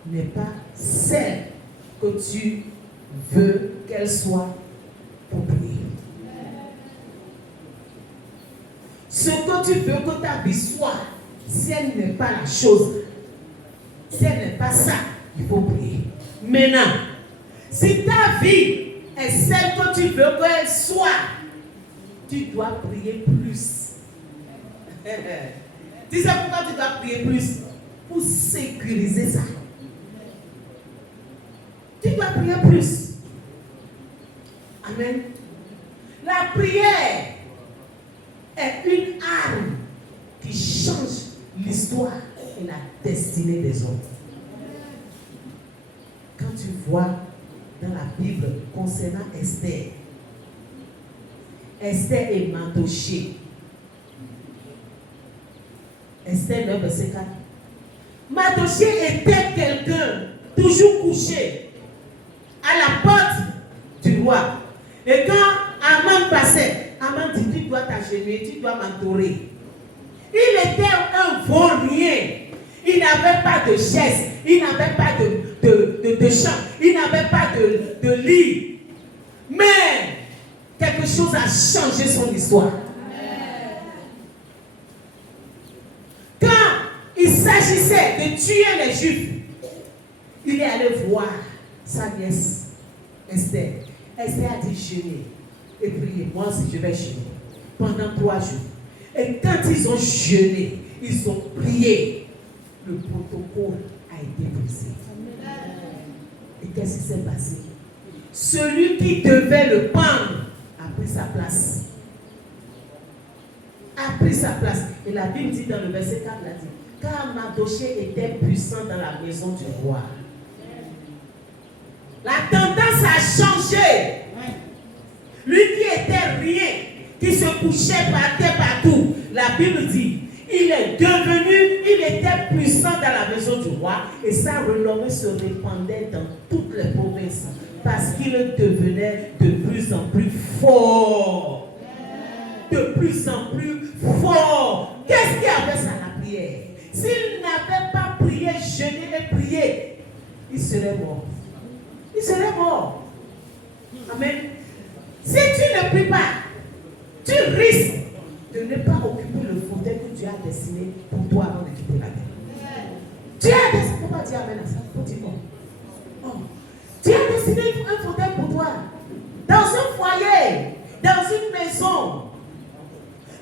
n'est pas celle que tu veux qu'elle soit, pour prier. Ce que tu veux que ta vie soit, si elle n'est pas la chose, si elle n'est pas ça, il faut prier. Maintenant, si ta vie est celle que tu veux qu'elle soit, tu dois prier plus. Tu sais pourquoi tu dois prier plus? Pour sécuriser ça. Tu dois prier plus. Amen. La prière est une arme qui change l'histoire et la destinée des hommes. Quand tu vois dans la Bible concernant Esther et Mardochée. Esther 9, verset 4. Mardochée était quelqu'un toujours couché à la porte du roi. Et quand Aman passait, Aman dit, tu dois t'agenouiller, tu dois m'entourer. Il était un vaurien. Il n'avait pas de chaise, il n'avait pas de chambre, il n'avait pas de lit. Mais quelque chose a changé son histoire. Quand il s'agissait de tuer les Juifs, il est allé voir sa nièce, Esther. Esther a dit jeûner et prier. Moi aussi, je vais jeûner pendant 3 jours. Et quand ils ont jeûné, ils ont prié. Le protocole a été brisé. Et qu'est-ce qui s'est passé? Celui qui devait le pendre a pris sa place. A pris sa place. Et la Bible dit dans le verset 4, elle a dit, car Mardochée était puissant dans la maison du roi. La tendance a changé. Lui qui était rien, qui se couchait par terre partout, la Bible dit, il était puissant dans la maison du roi et sa renommée se répandait dans toutes les provinces parce qu'il devenait de plus en plus fort. de plus en plus fort. Qu'est-ce qu'il y avait ça la prière? S'il n'avait pas prié, jeûné et prié, il serait mort. Il serait mort. Amen. Si tu ne pries pas, tu risques de ne pas occuper le fauteuil que Dieu a destiné pour toi avant de quitter la terre. Dieu a destiné, faut pas dire amen à ça, faut dire non. Oh. Dieu a destiné un fauteuil pour toi. Dans un foyer, dans une maison.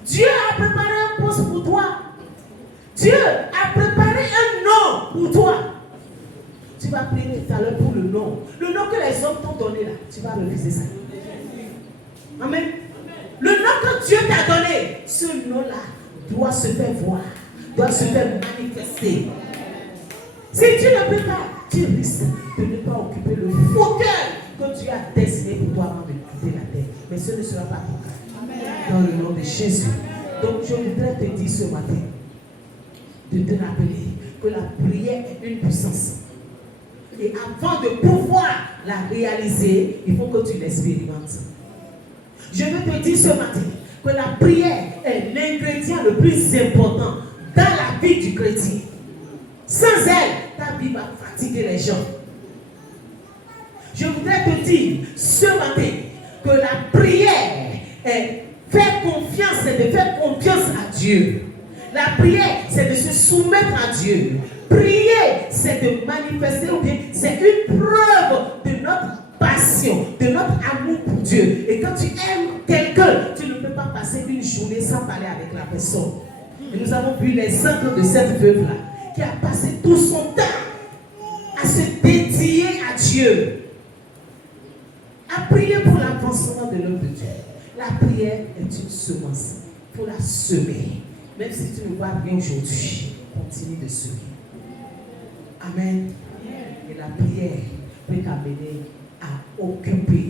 Dieu a préparé un poste pour toi. Dieu a préparé un nom pour toi. Tu vas prier tout à l'heure pour le nom. Le nom que les hommes t'ont donné là, tu vas refuser ça. Amen. Le nom que Dieu t'a donné, ce nom-là doit se faire voir, doit se faire manifester. Si tu ne peux pas, tu risques de ne pas occuper le fauteuil que Dieu a destiné pour toi avant de quitter la terre. Mais ce ne sera pas ton cas. Dans le nom de Jésus. Donc je voudrais te dire ce matin, de te rappeler que la prière est une puissance. Et avant de pouvoir la réaliser, il faut que tu l'expérimentes. Je veux te dire ce matin que la prière est l'ingrédient le plus important dans la vie du chrétien. Sans elle, ta vie va fatiguer les gens. Je voudrais te dire ce matin que la prière est faire confiance, c'est de faire confiance à Dieu. La prière, c'est de se soumettre à Dieu. Prier, c'est de manifester, ou bien c'est une preuve de notre passion, de notre amour pour Dieu. Et quand tu aimes quelqu'un, tu ne peux pas passer une journée sans parler avec la personne. Et nous avons vu l'exemple de cette veuve-là, qui a passé tout son temps à se dédier à Dieu, à prier pour l'avancement de l'œuvre de Dieu. La prière est une semence. Il faut la semer. Même si tu ne vois rien aujourd'hui, continue de semer. Amen. Et la prière peut t'amener à occuper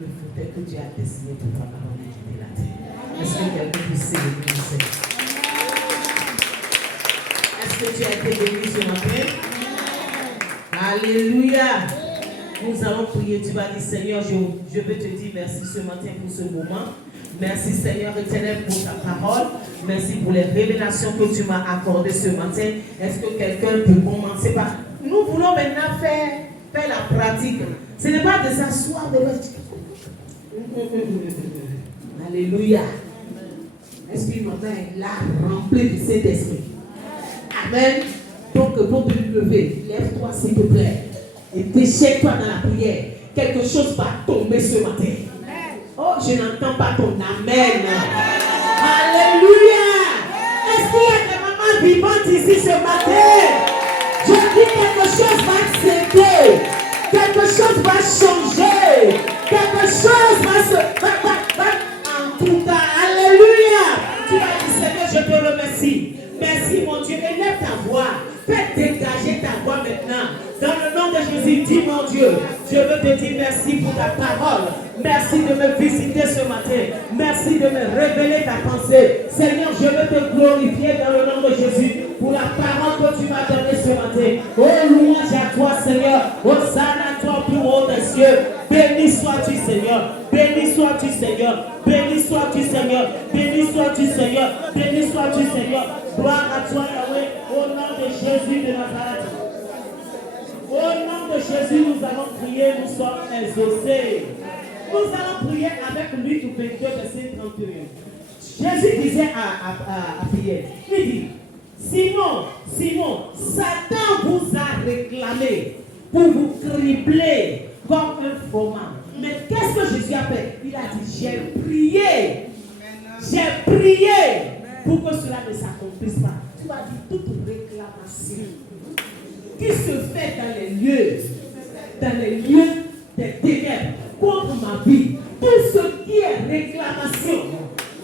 le fauteuil que Dieu a destiné pour toi avant de quitter la terre. Est-ce que quelqu'un peut célébrer le Seigneur? Est-ce que tu as été béni ce matin? Alléluia. Nous allons prier. Tu vas dire, Seigneur, je veux te dire merci ce matin pour ce moment. Merci Seigneur éternel pour ta parole. Merci pour les révélations que tu m'as accordées ce matin. Est-ce que quelqu'un peut commencer par... Nous voulons maintenant faire la pratique. Ce n'est pas de s'asseoir de l'autre. Alléluia. L'Esprit matin est là, rempli du Saint-Esprit. Amen. Donc, pour te lever, lève-toi s'il te plaît. Et déchaîne-toi dans la prière. Quelque chose va tomber ce matin. Oh, je n'entends pas ton amen. Alléluia. Est-ce qu'il y a des mamans vivantes ici ce matin? Je dis quelque chose va céder. Quelque chose va changer. Quelque chose va en tout cas. Alléluia. Tu vas dire, Seigneur, je te remercie. Merci mon Dieu. Élève ta voix. Fais dégager ta voix maintenant. Dans le nom de Jésus, dis mon Dieu, je veux te dire merci pour ta parole. Merci de me visiter ce matin. Merci de me révéler ta pensée. Seigneur, je veux te glorifier dans le nom de Jésus pour la parole que tu m'as donnée ce matin. Oh, louange à toi, Seigneur. Hosanna à toi au plus haut des cieux. Béni sois-tu, Seigneur. Béni sois-tu, Seigneur. Béni sois-tu, Seigneur. Béni sois-tu, Seigneur. Béni sois-tu, Seigneur. Gloire à toi, Yahweh, au nom de Jésus de Nazareth. Au nom de Jésus, nous allons prier, nous sommes exaucés. Nous allons prier avec Luc 22, verset 31. Jésus disait à Pierre, il dit, Simon, Satan vous a réclamé pour vous cribler comme un froment. Mais qu'est-ce que Jésus a fait? Il a dit, j'ai prié pour que cela ne s'accomplisse pas. Tu as dit toute réclamation qui se fait dans les lieux des ténèbres contre ma vie, tout ce qui est réclamation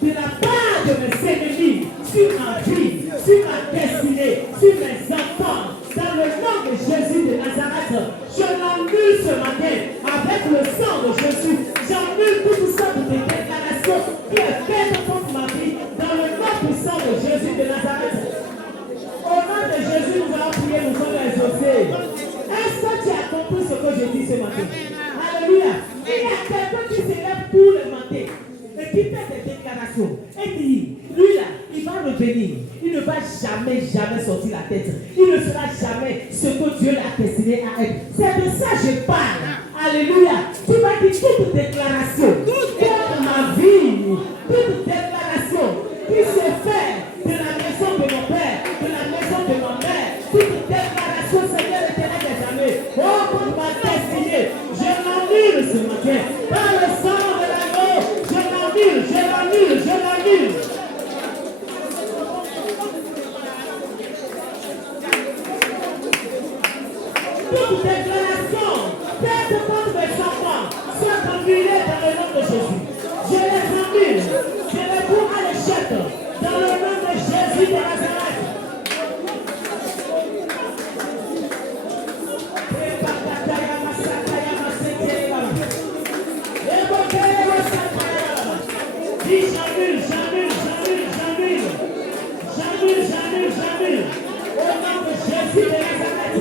de la part de mes ennemis sur ma vie, sur ma destinée, sur mes enfants, dans le nom de Jésus de Nazareth, je l'annule ce matin avec le sang de Jésus. J'annule toute sorte de déclaration qui est faite contre ma vie dans le nom puissant de Jésus de Nazareth. Au nom de Jésus, nous allons prier, nous sommes exaucés. Est-ce que tu as compris ce que je dis ce matin? Alléluia. Il y a quelqu'un qui s'élève tous les matins et qui fait des déclarations et venir, il ne va jamais sortir la tête. Il ne sera jamais ce que Dieu l'a destiné à être. C'est de ça que je parle. Alléluia. Tu vas dire toute déclaration contre ma vie, toute déclaration qui se fait de la maison de mon père, de la maison de ma mère, toute déclaration, Seigneur éternel des armées, oh, contre ma destinée, je l'annule ce matin. Par le sang de l'agneau, je l'annule, je l'annule, je l'annule. Toute déclaration faite contre mes enfants soit annulée dans le nom de Jésus. Je les annule, je les fous à l'échec dans le nom de Jésus de Nazareth. Dis j'annule, j'annule, j'annule, j'annule. J'annule, j'annule, j'annule. Au nom de Jésus de Nazareth.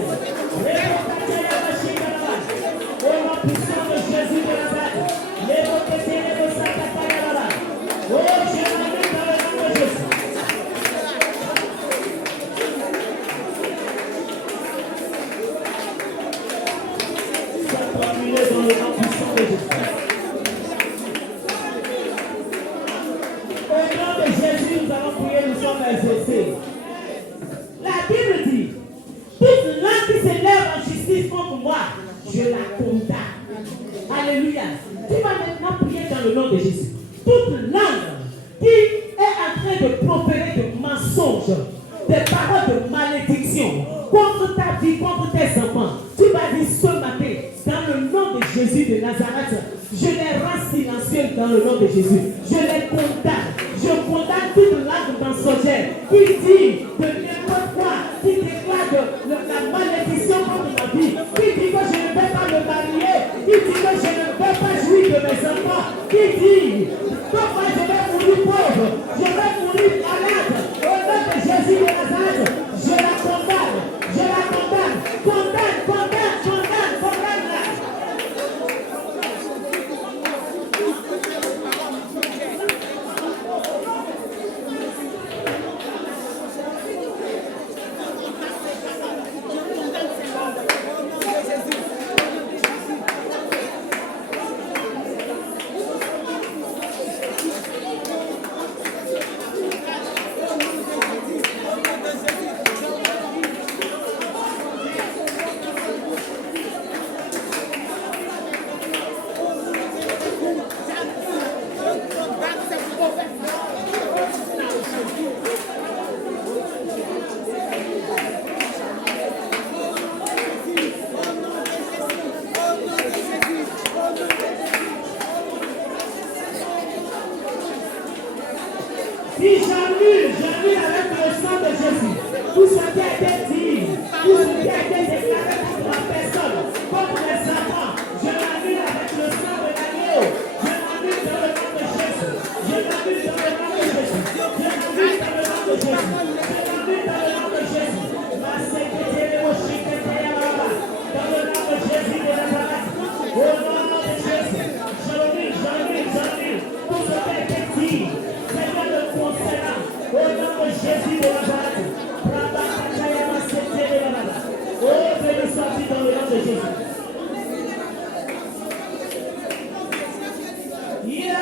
Au nom puissant de Jésus de Nazareth. Oh, je l'annule dans le nom de Jésus. Ça peut annuler dans le nom puissant de Jésus. Au nom de Jésus, nous allons prier, nous sommes exaucés. La Bible dit, toute langue qui s'élève en justice contre moi, je la condamne. Alléluia. Tu vas maintenant prier dans le nom de Jésus. Toute langue qui est en train de proférer de mensonges, des paroles de malédiction contre ta vie, contre tes enfants, tu vas dire ce matin, dans le nom de Jésus de Nazareth, je les rends silencieux dans le nom de Jésus. Je les condamne. Je condamne toute langue mensongère qui dit de n'importe quoi, qui déclare la malédiction contre ma vie, qui dit que je ne vais pas me marier, qui dit que je ne vais pas jouir de mes enfants, qui dit que moi je vais mourir pauvre, je vais mourir malade. Au nom de Jésus de Nazareth, je la condamne, je la condamne, condamne, condamne, condamne, condamne-la. Si j'annule avec le sang de Jésus tout ce qui a été dit, tout ce qui a été déclaré contre la personne, contre les enfants, je l'annule avec le sang de l'agneau. Je l'annule dans le nom de Jésus. Je l'annule dans le nom de Jésus. Je l'annule dans le nom de Jésus. Je l'annule dans le nom de Jésus. Ma secrétaire au chiquet dans le nom de Jésus de Nazareth. Au nom de Jésus. J'annule, j'annule, j'annule tout ce qui a été dit. Seigneur le concernant, au nom de Jésus de Nazareth, oh, fais-le sortir dans le nom de Jésus. Il a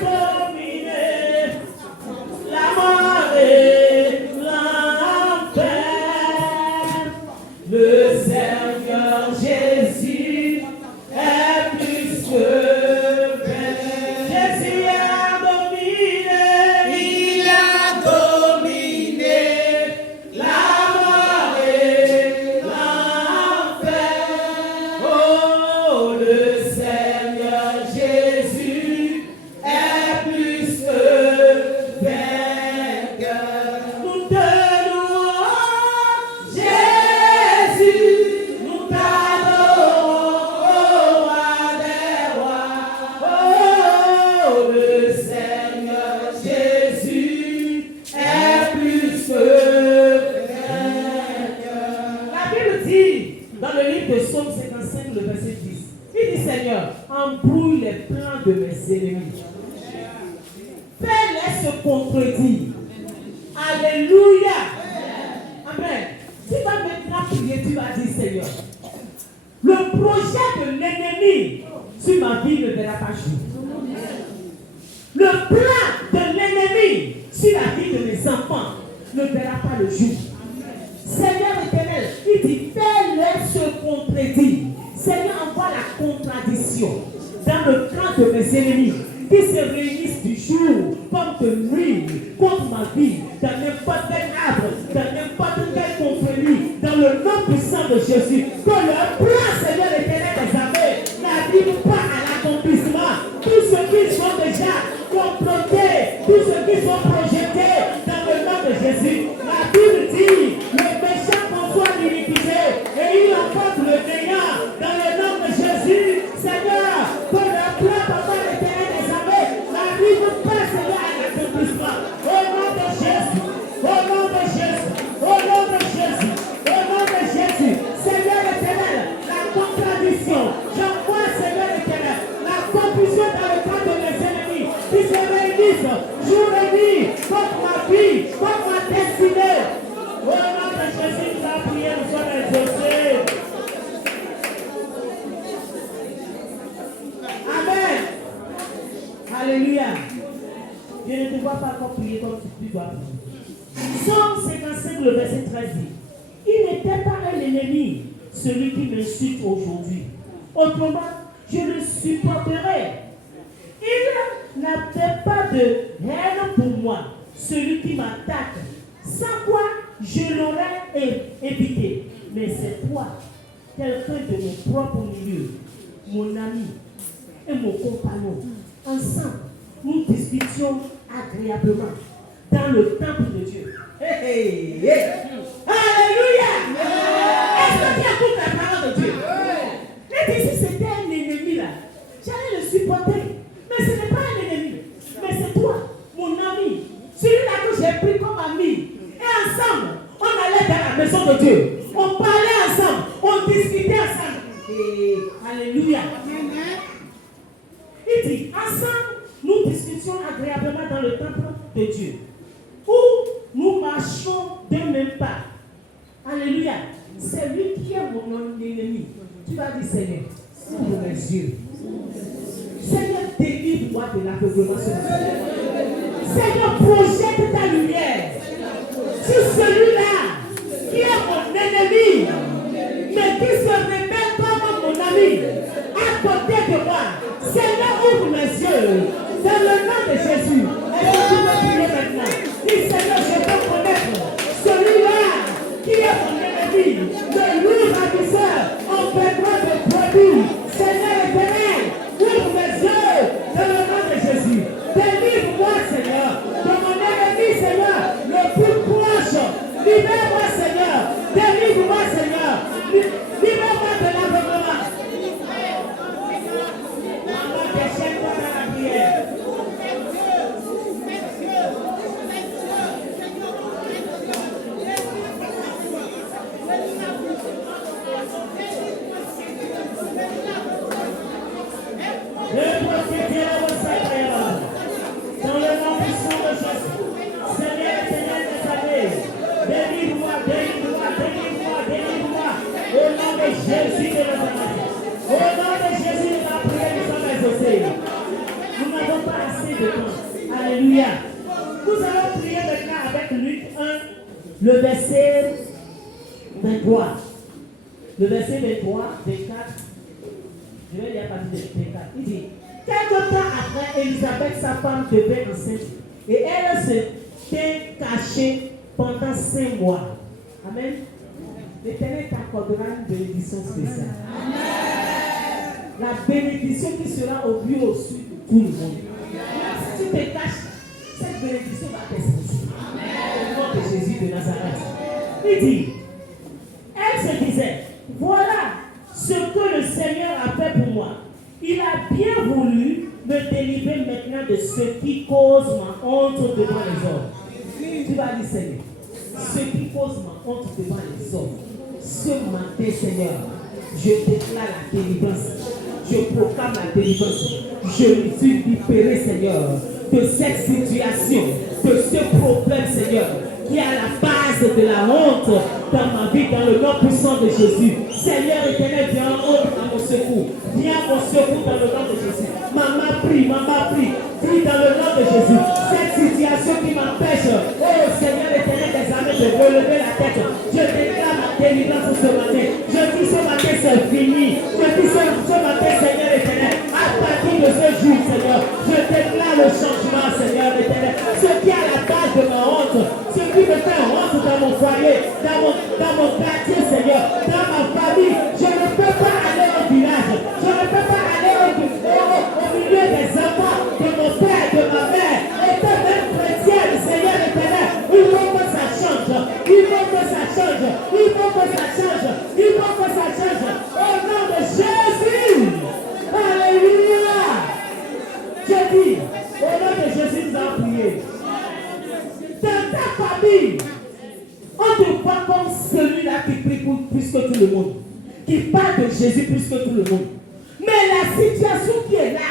dominé la mort et l'enfer. Le Seigneur Jésus est plus que embrouille les plans de mes ennemis. Fais-les se contredire. Alléluia. Amen. Tu vas maintenant prier, tu vas dire Seigneur, le projet de l'ennemi sur ma vie ne verra pas jour. Le plan de l'ennemi sur la vie de mes enfants ne verra pas le jour. Seigneur éternel, il dit fais-leur se contredire. Seigneur, envoie la contradiction dans le camp de mes ennemis qui se réunissent du jour comme de nuit contre ma vie, dans n'importe quel arbre, dans n'importe quel compromis, dans le nom puissant de Jésus. Que leur plan, Seigneur éternel des armées, n'arrive pas à l'accomplissement. Tous ceux qui sont déjà complotés, tous ceux qui sont projetés dans le nom de Jésus. La Bible dit, le méchant conçoit l'iniquité et il emporte le gagnant dans le nom de Jésus. Seigneur, que le plan, papa l'éternel des armées, n'arrive pas, Seigneur, à l'accomplissement. Au nom de Jésus, au nom de Jésus, au nom de Jésus, au nom de Jésus. Seigneur éternel, la contradiction, j'envoie, Seigneur éternel, la confusion dans le camp de mes ennemis qui se réunissent jour et nuit contre ma vie, contre ma destinée. Au nom de Jésus, nous avons prié, nous sommes exaucés. Amen. Alléluia. Je ne te vois pas encore prier comme tu dois prier. Psaume 55, le verset 13 dit, il n'était pas un ennemi, celui qui m'insulte aujourd'hui. Autrement, je le supporterai. Il n'avait pas de haine pour moi, celui qui m'attaque. Sans quoi, je l'aurais évité. Mais c'est toi, quelqu'un de mon propre milieu, mon ami et mon compagnon. Ensemble, nous discutions agréablement dans le temple de Dieu. Hey, hey, hey. Alléluia! Est-ce que tu écoutes la parole de Dieu? Et puis si c'était un ennemi là, j'allais le supporter. Mais ce n'est pas un ennemi. Mais c'est toi, mon ami. Celui-là que j'ai pris comme ami. Et ensemble, on allait dans la maison de Dieu. On parlait ensemble. On discutait ensemble. Et alléluia. Il dit, ensemble, nous discutions agréablement dans le temple de Dieu. Où nous marchons d'un même pas. Alléluia. C'est lui qui est mon ennemi. Tu vas dire, Seigneur, ouvre mes yeux. Seigneur, délivre-moi de l'aveuglement. Seigneur, projette ta lumière sur celui-là qui est mon ennemi, mais qui se rebelle comme mon ami à côté de moi. Seigneur, ouvre mes yeux dans le nom de Jésus. Est-ce que tu peux prier maintenant? Dis, Seigneur, je veux connaître celui-là qui est mon ennemi, le loup ravisseur, en perdant de produits. Seigneur éternel, ouvre mes yeux dans le nom de Jésus. Délivre-moi, Seigneur, de mon ennemi, Seigneur, le plus proche. Libère-moi, Seigneur. Délivre-moi, Seigneur. Libère-moi de l'aveuglement. Maman, déchaîne-moi dans la prière. Dans le nom puissant de Jésus, Seigneur éternel des armées, délivre-moi, délivre-moi, délivre-moi, délivre-moi, au nom de Jésus de Nazareth. Au nom de Jésus, nous avons prié, nous sommes exaucés. Nous n'avons pas assez de temps. Alléluia. Nous allons prier maintenant avec Luc 1, le verset 23. Le verset 23, 24. Je vais lire à partir de 24. Il dit, quelque temps après, Élisabeth, sa femme, devait enceinte. Et elle s'était cachée pendant 5 mois. Amen. L'Éternel t'accordera une bénédiction spéciale. Amen. La bénédiction qui sera au mieux au-dessus de tout le monde. Si tu te caches, cette bénédiction va t'expulser. Au nom de Jésus de Nazareth. Il dit, elle se disait, voilà ce que le Seigneur a fait pour moi. Il a bien voulu me délivrer maintenant de ce qui cause ma honte devant les hommes. Tu vas dire, Seigneur, ce qui cause ma honte devant les hommes. Ce matin, Seigneur, je déclare la délivrance. Je proclame la délivrance. Je suis libéré, Seigneur, de cette situation, de ce problème, Seigneur. qui est à la base de la honte dans ma vie, dans le nom puissant de Jésus. Seigneur éternel, viens en haut à mon secours. Viens à mon secours dans le nom de Jésus. Maman prie. Prie dans le nom de Jésus. Cette situation qui m'empêche, oh Seigneur éternel des armées, de relever la tête. Je déclare ma délivrance ce matin. Je dis ce matin, c'est fini. Je dis ce matin, Seigneur éternel, à partir de ce jour, Seigneur, je déclare le changement, Seigneur éternel. Ce qui est à la base de ma honte, ce qui me fait honte dans mon foyer, dans mon quartier, Seigneur, dans ma famille, je ne peux pas aller au village. Je ne peux pas aller au milieu des enfants de mon père, de ma mère, étant même chrétienne, Seigneur éternel. Il faut que ça change. Il faut que ça change. Il faut que ça change. Il faut que ça change. Au nom de Jésus. Alléluia. Je dis, au nom de Jésus, nous allons prier. Dans ta famille, on te voit comme celui-là qui prie plus que tout le monde, qui parle de Jésus plus que tout le monde. Mais la situation qui est là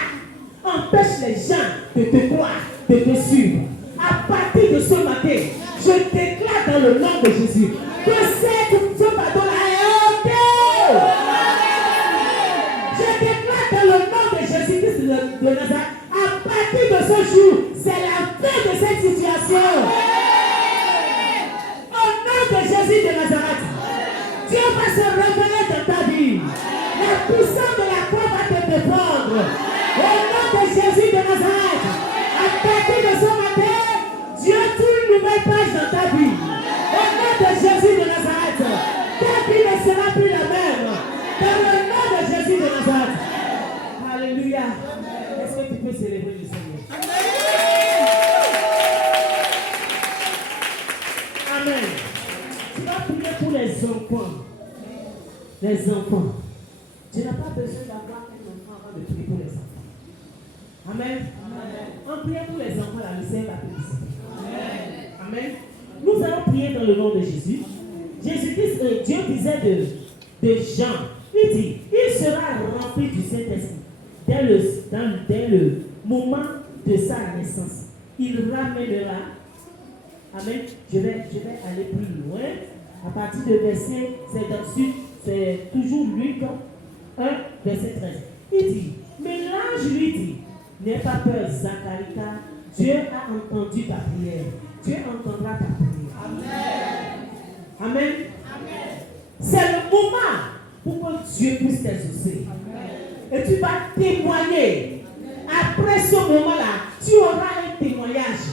empêche les gens de te croire, de te suivre. À partir de ce matin, je déclare dans le nom de Jésus que ce pardon-là est ôté. Je déclare dans le nom de Jésus-Christ de Nazareth, à partir de ce jour, c'est la fin de cette situation. Au nom de Jésus de Nazareth, Dieu va se révéler dans ta vie. La puissance de la croix va te défendre. Au nom de Jésus de Nazareth, à partir de ce matin, Dieu tourne une nouvelle page dans ta vie. Au nom de Jésus de Nazareth, ta vie ne sera plus la même. Dans le nom de Jésus de Nazareth. Alléluia. Est-ce que tu peux célébrer le Seigneur? Amen. Tu vas prier pour les enfants. Les enfants. Tu n'as pas besoin d'avoir un enfant avant de prier pour les enfants. Amen. Amen. En priant pour les enfants, la misère va publicité. Amen. Amen. Nous allons prier dans le nom de Jésus. Dieu disait de Jean, il dit, il sera rempli du Saint-Esprit dès le moment de sa naissance. Il ramènera. Amen. Je vais aller plus loin. À partir de verset, c'est toujours Luc 1, verset 13. Il dit, mais l'ange lui dit, n'aie pas peur, Zacharie, car Dieu a entendu ta prière. Dieu entendra ta prière. Amen. Amen. Amen. C'est le moment pour que Dieu puisse t'exaucer. Et tu vas témoigner. Après ce moment-là, tu auras un témoignage.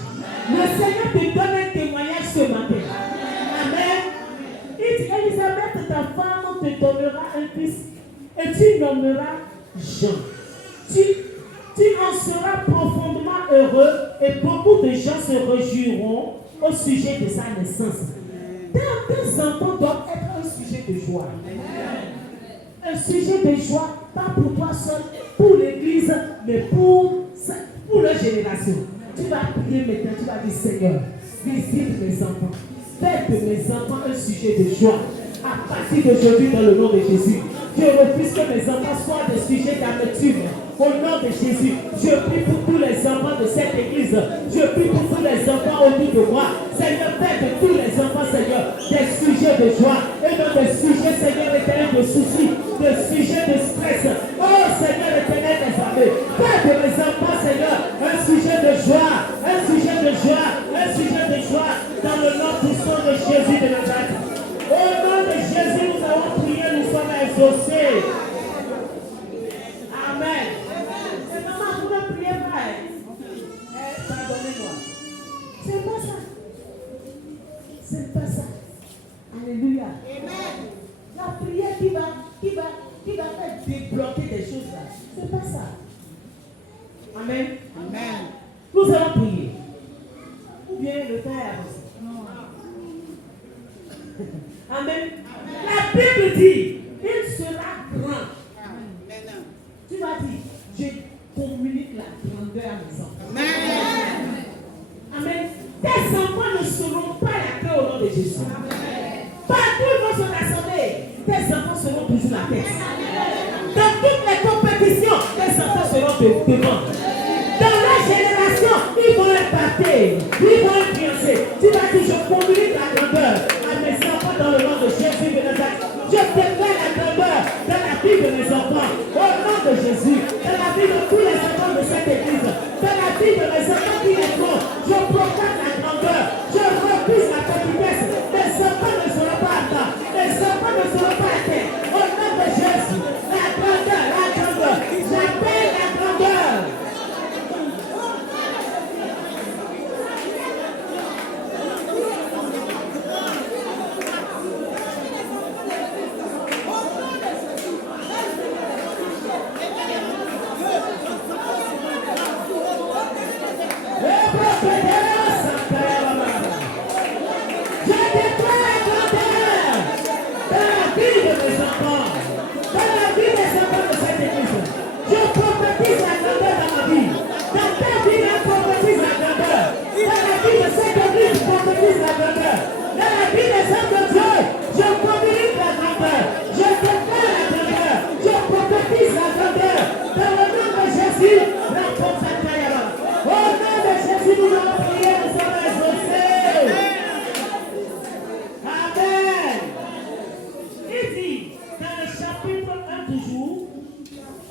Le Seigneur te donne un témoignage ce matin. Amen. Il dit, Élisabeth, ta femme, te donnera un fils et tu nommeras Jean. Tu en seras profondément heureux et beaucoup de gens se réjouiront au sujet de sa naissance. Tes enfants doivent être un sujet de joie. Un sujet de joie, pas pour toi seul, pour l'église, mais pour la génération. Tu vas prier maintenant, tu vas dire, Seigneur, visite mes enfants. Fais de mes enfants un sujet de joie. À partir d'aujourd'hui, dans le nom de Jésus, je refuse que mes enfants soient des sujets d'amertume. Au nom de Jésus, je prie pour tous les enfants de cette église. Je prie pour tous les enfants autour de moi. Seigneur, fais de tous les enfants, Seigneur, des sujets de joie. Et non des sujets, Seigneur éternel, de soucis, des sujets de stress. Oh Seigneur éternel des armées, fais de mes enfants, Seigneur, un sujet de joie, un sujet de joie, un sujet de joie, dans le nom puissant de Jésus de Nazareth. Au nom de Jésus, nous avons prié, nous sommes exaucés. Amen. Et maman, vous ne priez pas. Pardonnez-moi. C'est pas ça. C'est pas ça. Alléluia. Amen. La prière qui va faire débloquer des choses là. C'est pas ça. Amen. Amen. Nous allons prier. Ou bien le temps est avancé. Amen. La Bible dit, il sera grand. Amen. Tu vas dire, je communique la grandeur à mes enfants. Amen. Amen. Tes enfants ne seront pas la clé au nom de Jésus. Amen. Partout où ils vont se rassembler, tes enfants seront toujours la tête. Dans toutes les compétitions, tes enfants seront devant. Dans la génération, ils vont impacter, ils vont influencer. commencer. Tu vas dire, je communique la grandeur à mes enfants dans le nom de Jésus de Nazareth. Je déclare la grandeur dans la vie de mes enfants. Au nom de Jésus. Dans la vie de tous les enfants de cette église. Dans la vie de mes enfants qui les font. Je proclame la grandeur. Je refuse la petitesse. Mes enfants ne seront pas atteints. Mes enfants ne seront pas atteints. Au nom de Jésus. La grandeur, la grandeur. J'appelle la grandeur.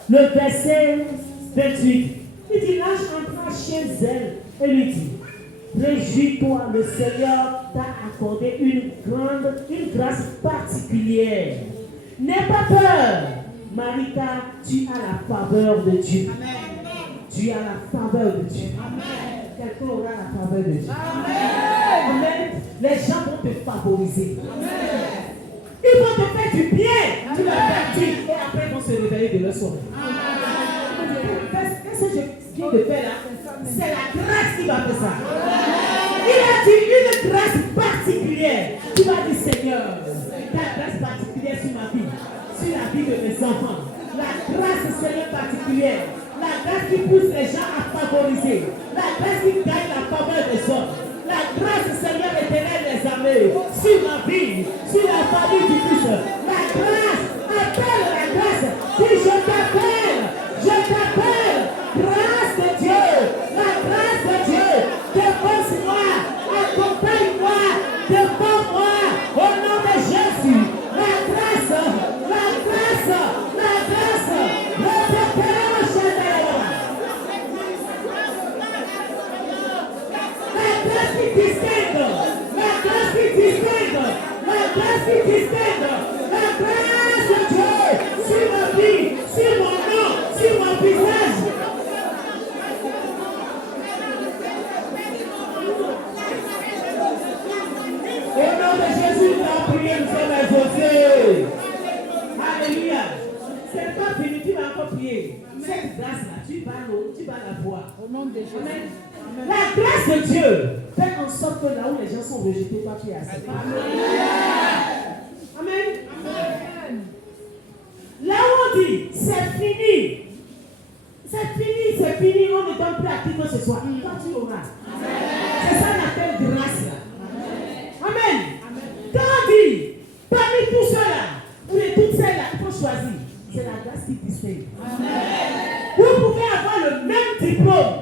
Le verset 28, il dit, l'ange entra chez elle et lui dit, réjouis-toi, le Seigneur t'a accordé une grâce particulière. N'aie pas peur, Marie, car tu as la faveur de Dieu. Amen. Tu as la faveur de Dieu. Amen. Quelqu'un aura la faveur de Dieu. Amen. Amen. Les gens vont te favoriser. Amen. Ils vont te faire du bien. Tu vas partir et après ils vont se réveiller de leur sommeil. Qu'est-ce que je viens de faire là? C'est la grâce qui va faire ça. Il a dit une grâce particulière. Tu vas dire, Seigneur, ta grâce particulière sur ma vie, sur la vie de mes enfants. La grâce, Seigneur, particulière. La grâce qui pousse les gens à favoriser. La grâce qui gagne la faveur des hommes. La grâce, Seigneur, éternel des armées, sur ma vie, sur la famille du Fils. La grâce, appelle la grâce. Dis, je t'appelle, grâce de Dieu, la grâce de Dieu, défense-moi, accompagne-moi, défends-moi, au nom de Jésus. La grâce, la grâce, la grâce, la grâce qui distingue, la grâce qui distingue, la grâce qui distingue, la grâce de Dieu sur ma vie, sur mon nom, sur mon visage. Au nom de Jésus, nous avons prié, nous sommes exaucés. Alléluia. C'est pas fini, tu vas encore prier. Cette grâce-là, tu vas la voir. Au nom de Jésus. Amen. La grâce de Dieu fait en sorte que là où les gens sont rejetés, toi tu es accepté. Amen. Amen. Là où on dit, c'est fini. C'est fini, on ne donne plus à qui que ce soit. Toi tu auras. C'est ça qu'on appelle grâce là. Amen. Quand on dit, parmi tous ceux-là, ou de toutes celles-là, il faut choisir. C'est la grâce qui distingue. Vous pouvez avoir le même diplôme,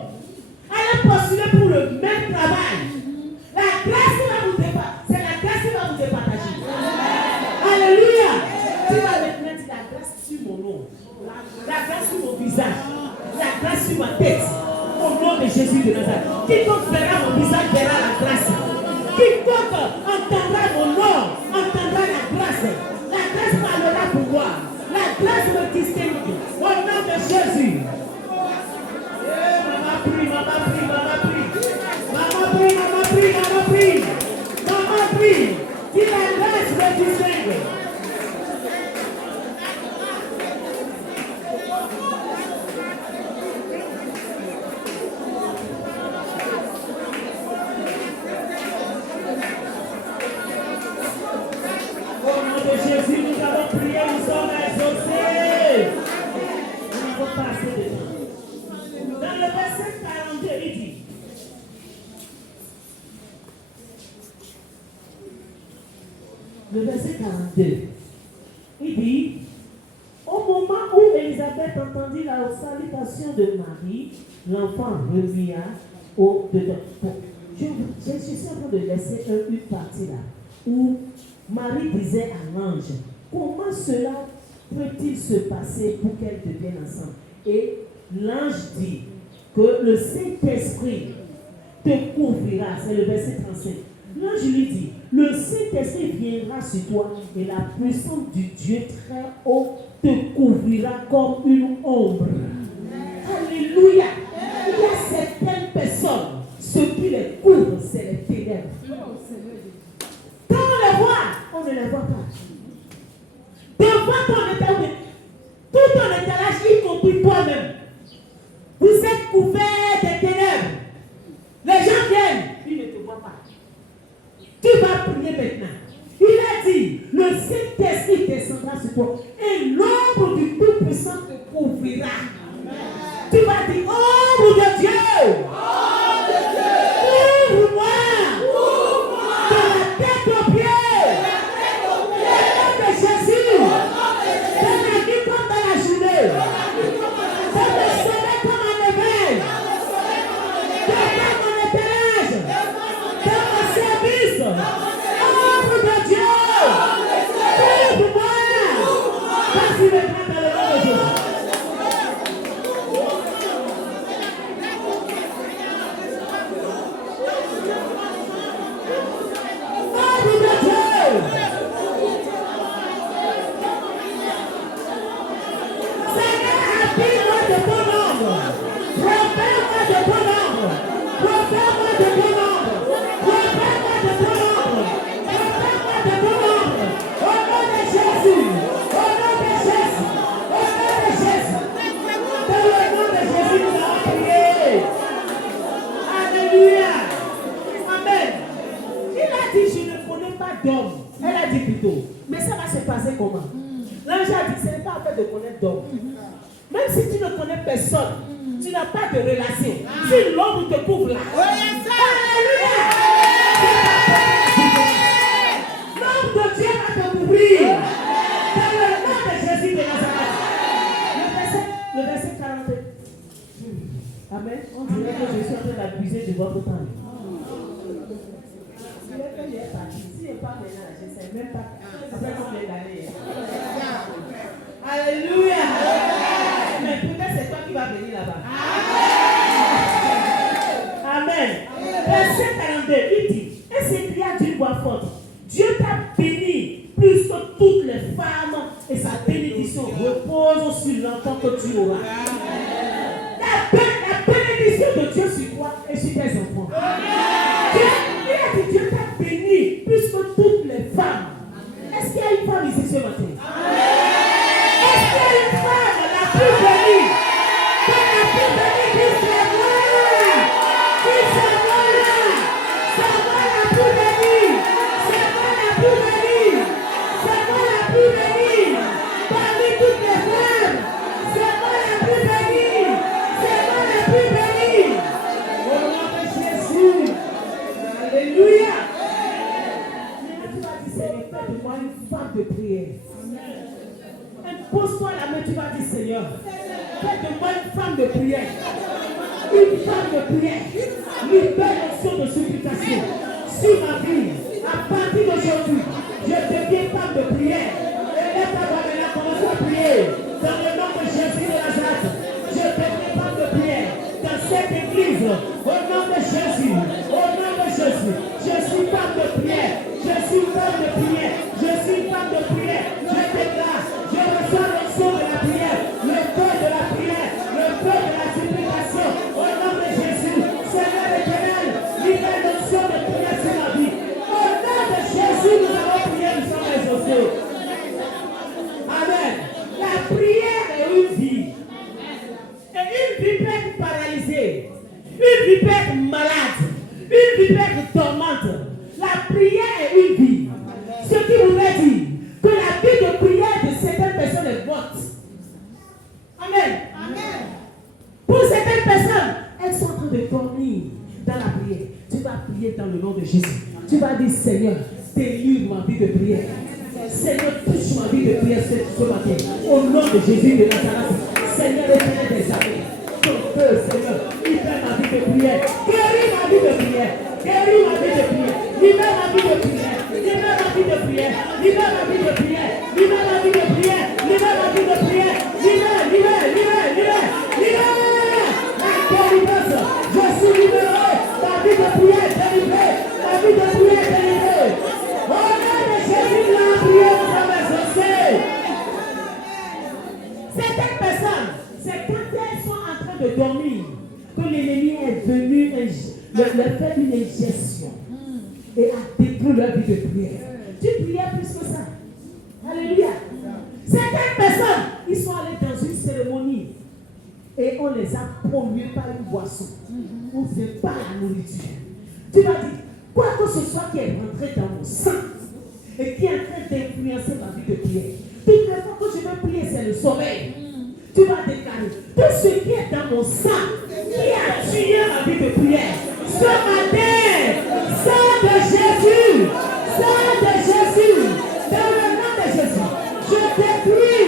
aller postuler pour le même travail. La grâce qui va vous départager, c'est la grâce qui va vous départager. Alléluia. Tu vas maintenant dire la grâce sur mon nom, la grâce sur mon visage, la grâce sur ma tête. Au nom de Jésus de Nazareth. Quiconque verra mon visage verra la grâce. Quiconque entendra mon nom entendra la grâce. La grâce parlera pour moi. La grâce me distingue. Au nom de Jésus. Maman prie, maman prie, maman prie. Maman prie, maman prie, maman prie. Maman prie. Dis la grâce me distingue. Jésus, nous avons prié, nous sommes exaucés. Nous n'avons pas assez de temps. Dans le verset 42, il dit, le verset 42, il dit, au moment où Élisabeth entendit la salutation de Marie, l'enfant remua au dedans. je suis en train de laisser une partie là, où Marie disait à l'ange, comment cela peut-il se passer pour qu'elles deviennent ensemble? Et l'ange dit que le Saint-Esprit te couvrira, c'est le verset 35. L'ange lui dit, le Saint-Esprit viendra sur toi et la puissance du Dieu très haut te couvrira comme une ombre. Alléluia. Il y a certaines personnes, ce qui les couvre, c'est les ténèbres. Quand on les voit, on ne les voit pas. Devant ton état, tout ton étalage, y compris toi-même, vous êtes couverts des ténèbres. Les gens viennent, ils ne te voient pas. Tu vas prier maintenant. Il a dit, le Saint-Esprit descendra sur toi et l'ombre du Tout-Puissant te couvrira. Tu vas dire, ombre de Dieu, ouvre-moi, de la tête aux pieds, au nom de Jésus, dans la nuit comme dans la journée, dans le soleil comme en éveil, dans mon étalage, dans mon service, ombre de Dieu, ouvre-moi, vas-y maintenant dans le nom de Jésus. Elle a dit plutôt, mais ça va se passer comment? L'ange a dit, ce n'est pas en fait de connaître d'homme. Même si tu ne connais personne, tu n'as pas de relation. Si l'homme te couvre là, alléluia! L'homme de Dieu va te couvrir. Dans le nom de Jésus de Nazareth. Le verset 42. Amen. On dirait que je suis en train d'abuser de votre temps. Il est parti. S'il n'est pas maintenant, je ne sais même pas. Après combien d'années. Alléluia. Mais peut-être c'est toi qui vas venir là-bas. Amen. Verset 42, il dit, et s'écria d'une voix forte, Dieu t'a béni plus que toutes les femmes et sa bénédiction repose sur l'enfant que tu auras. La bénédiction de Dieu sur toi et sur tes enfants. Dieu t'a béni plus que toutes les femmes. Est-ce qu'il y a une femme ici ce matin? Est-ce qu'il y a une femme la plus bénie? La plus bénie qui c'est moi? Qui c'est moi? C'est moi la plus bénie. C'est moi la plus bénie. C'est moi la plus bénie. Parmi toutes les femmes, c'est moi la plus bénie. C'est moi la plus bénie. Au nom de Jésus. Alléluia. Maintenant tu vas dire, Seigneur, fais de moi une femme de prière. Pose-toi la main, tu vas dire, Seigneur, fais de moi une femme de prière. Une femme de prière. Libère l'onction de supplication sur ma vie. À partir d'aujourd'hui, je deviens femme de prière. Et laisse ta voix maintenant, commence à prier. Dans le nom de Jésus de Nazareth, je deviens femme de prière. Dans cette église, au nom de Jésus, au nom de Jésus, je suis femme de prière. Je suis femme de prière. Je suis femme de prière. Je déclare, je reçois l'onction de la prière, le feu de la prière, le feu de la supplication. Au nom de Jésus, Seigneur éternel, libère l'onction de prière sur ma vie. Au nom de Jésus, nous avons prié, nous sommes exaucés. Amen. La prière est une vie. Et une vie peut être paralysée. Une vie peut être malade. Une vie peut être dormante. La prière est une vie. Ce qui voudrait dire que la vie de prière de certaines personnes est morte. Amen. Amen. Pour certaines personnes, elles sont en train de dormir dans la prière. Tu vas prier dans le nom de Jésus. Tu vas dire, Seigneur, délivre ma vie de prière. Seigneur, touche ma vie de prière ce matin. Au nom de Jésus de Nazareth. Seigneur, éternel des armées. Ton feu, Seigneur, libère ma vie de prière. Guéris ma vie de prière. Guéris ma vie de prière. Libère ma vie de prière. Libère ma vie de prière. Libère ma vie de prière. Libère ma vie de prière. Libère ma vie de prière. Libère, libère, libère, libère, libère. La délivrance. Je suis libéré. Ma vie de prière est délivrée. Ma vie de prière est délivrée. Au nom de Jésus, la prière vous a exaucé. Certaines personnes, c'est quand elles sont en train de dormir que l'ennemi est venu leur faire une ingestion et a détruit leur vie de prière. Tu priais plus que ça. Alléluia. Certaines personnes, ils sont allés dans une cérémonie et on les a pollués par une boisson. On ne fait pas la nourriture. Tu vas dire, quoi que ce soit qui est rentré dans mon sang et qui est en train d'influencer ma vie de prière. Toutes les fois que je vais prier, c'est le sommeil. Tu vas déclarer, tout ce qui est dans mon sang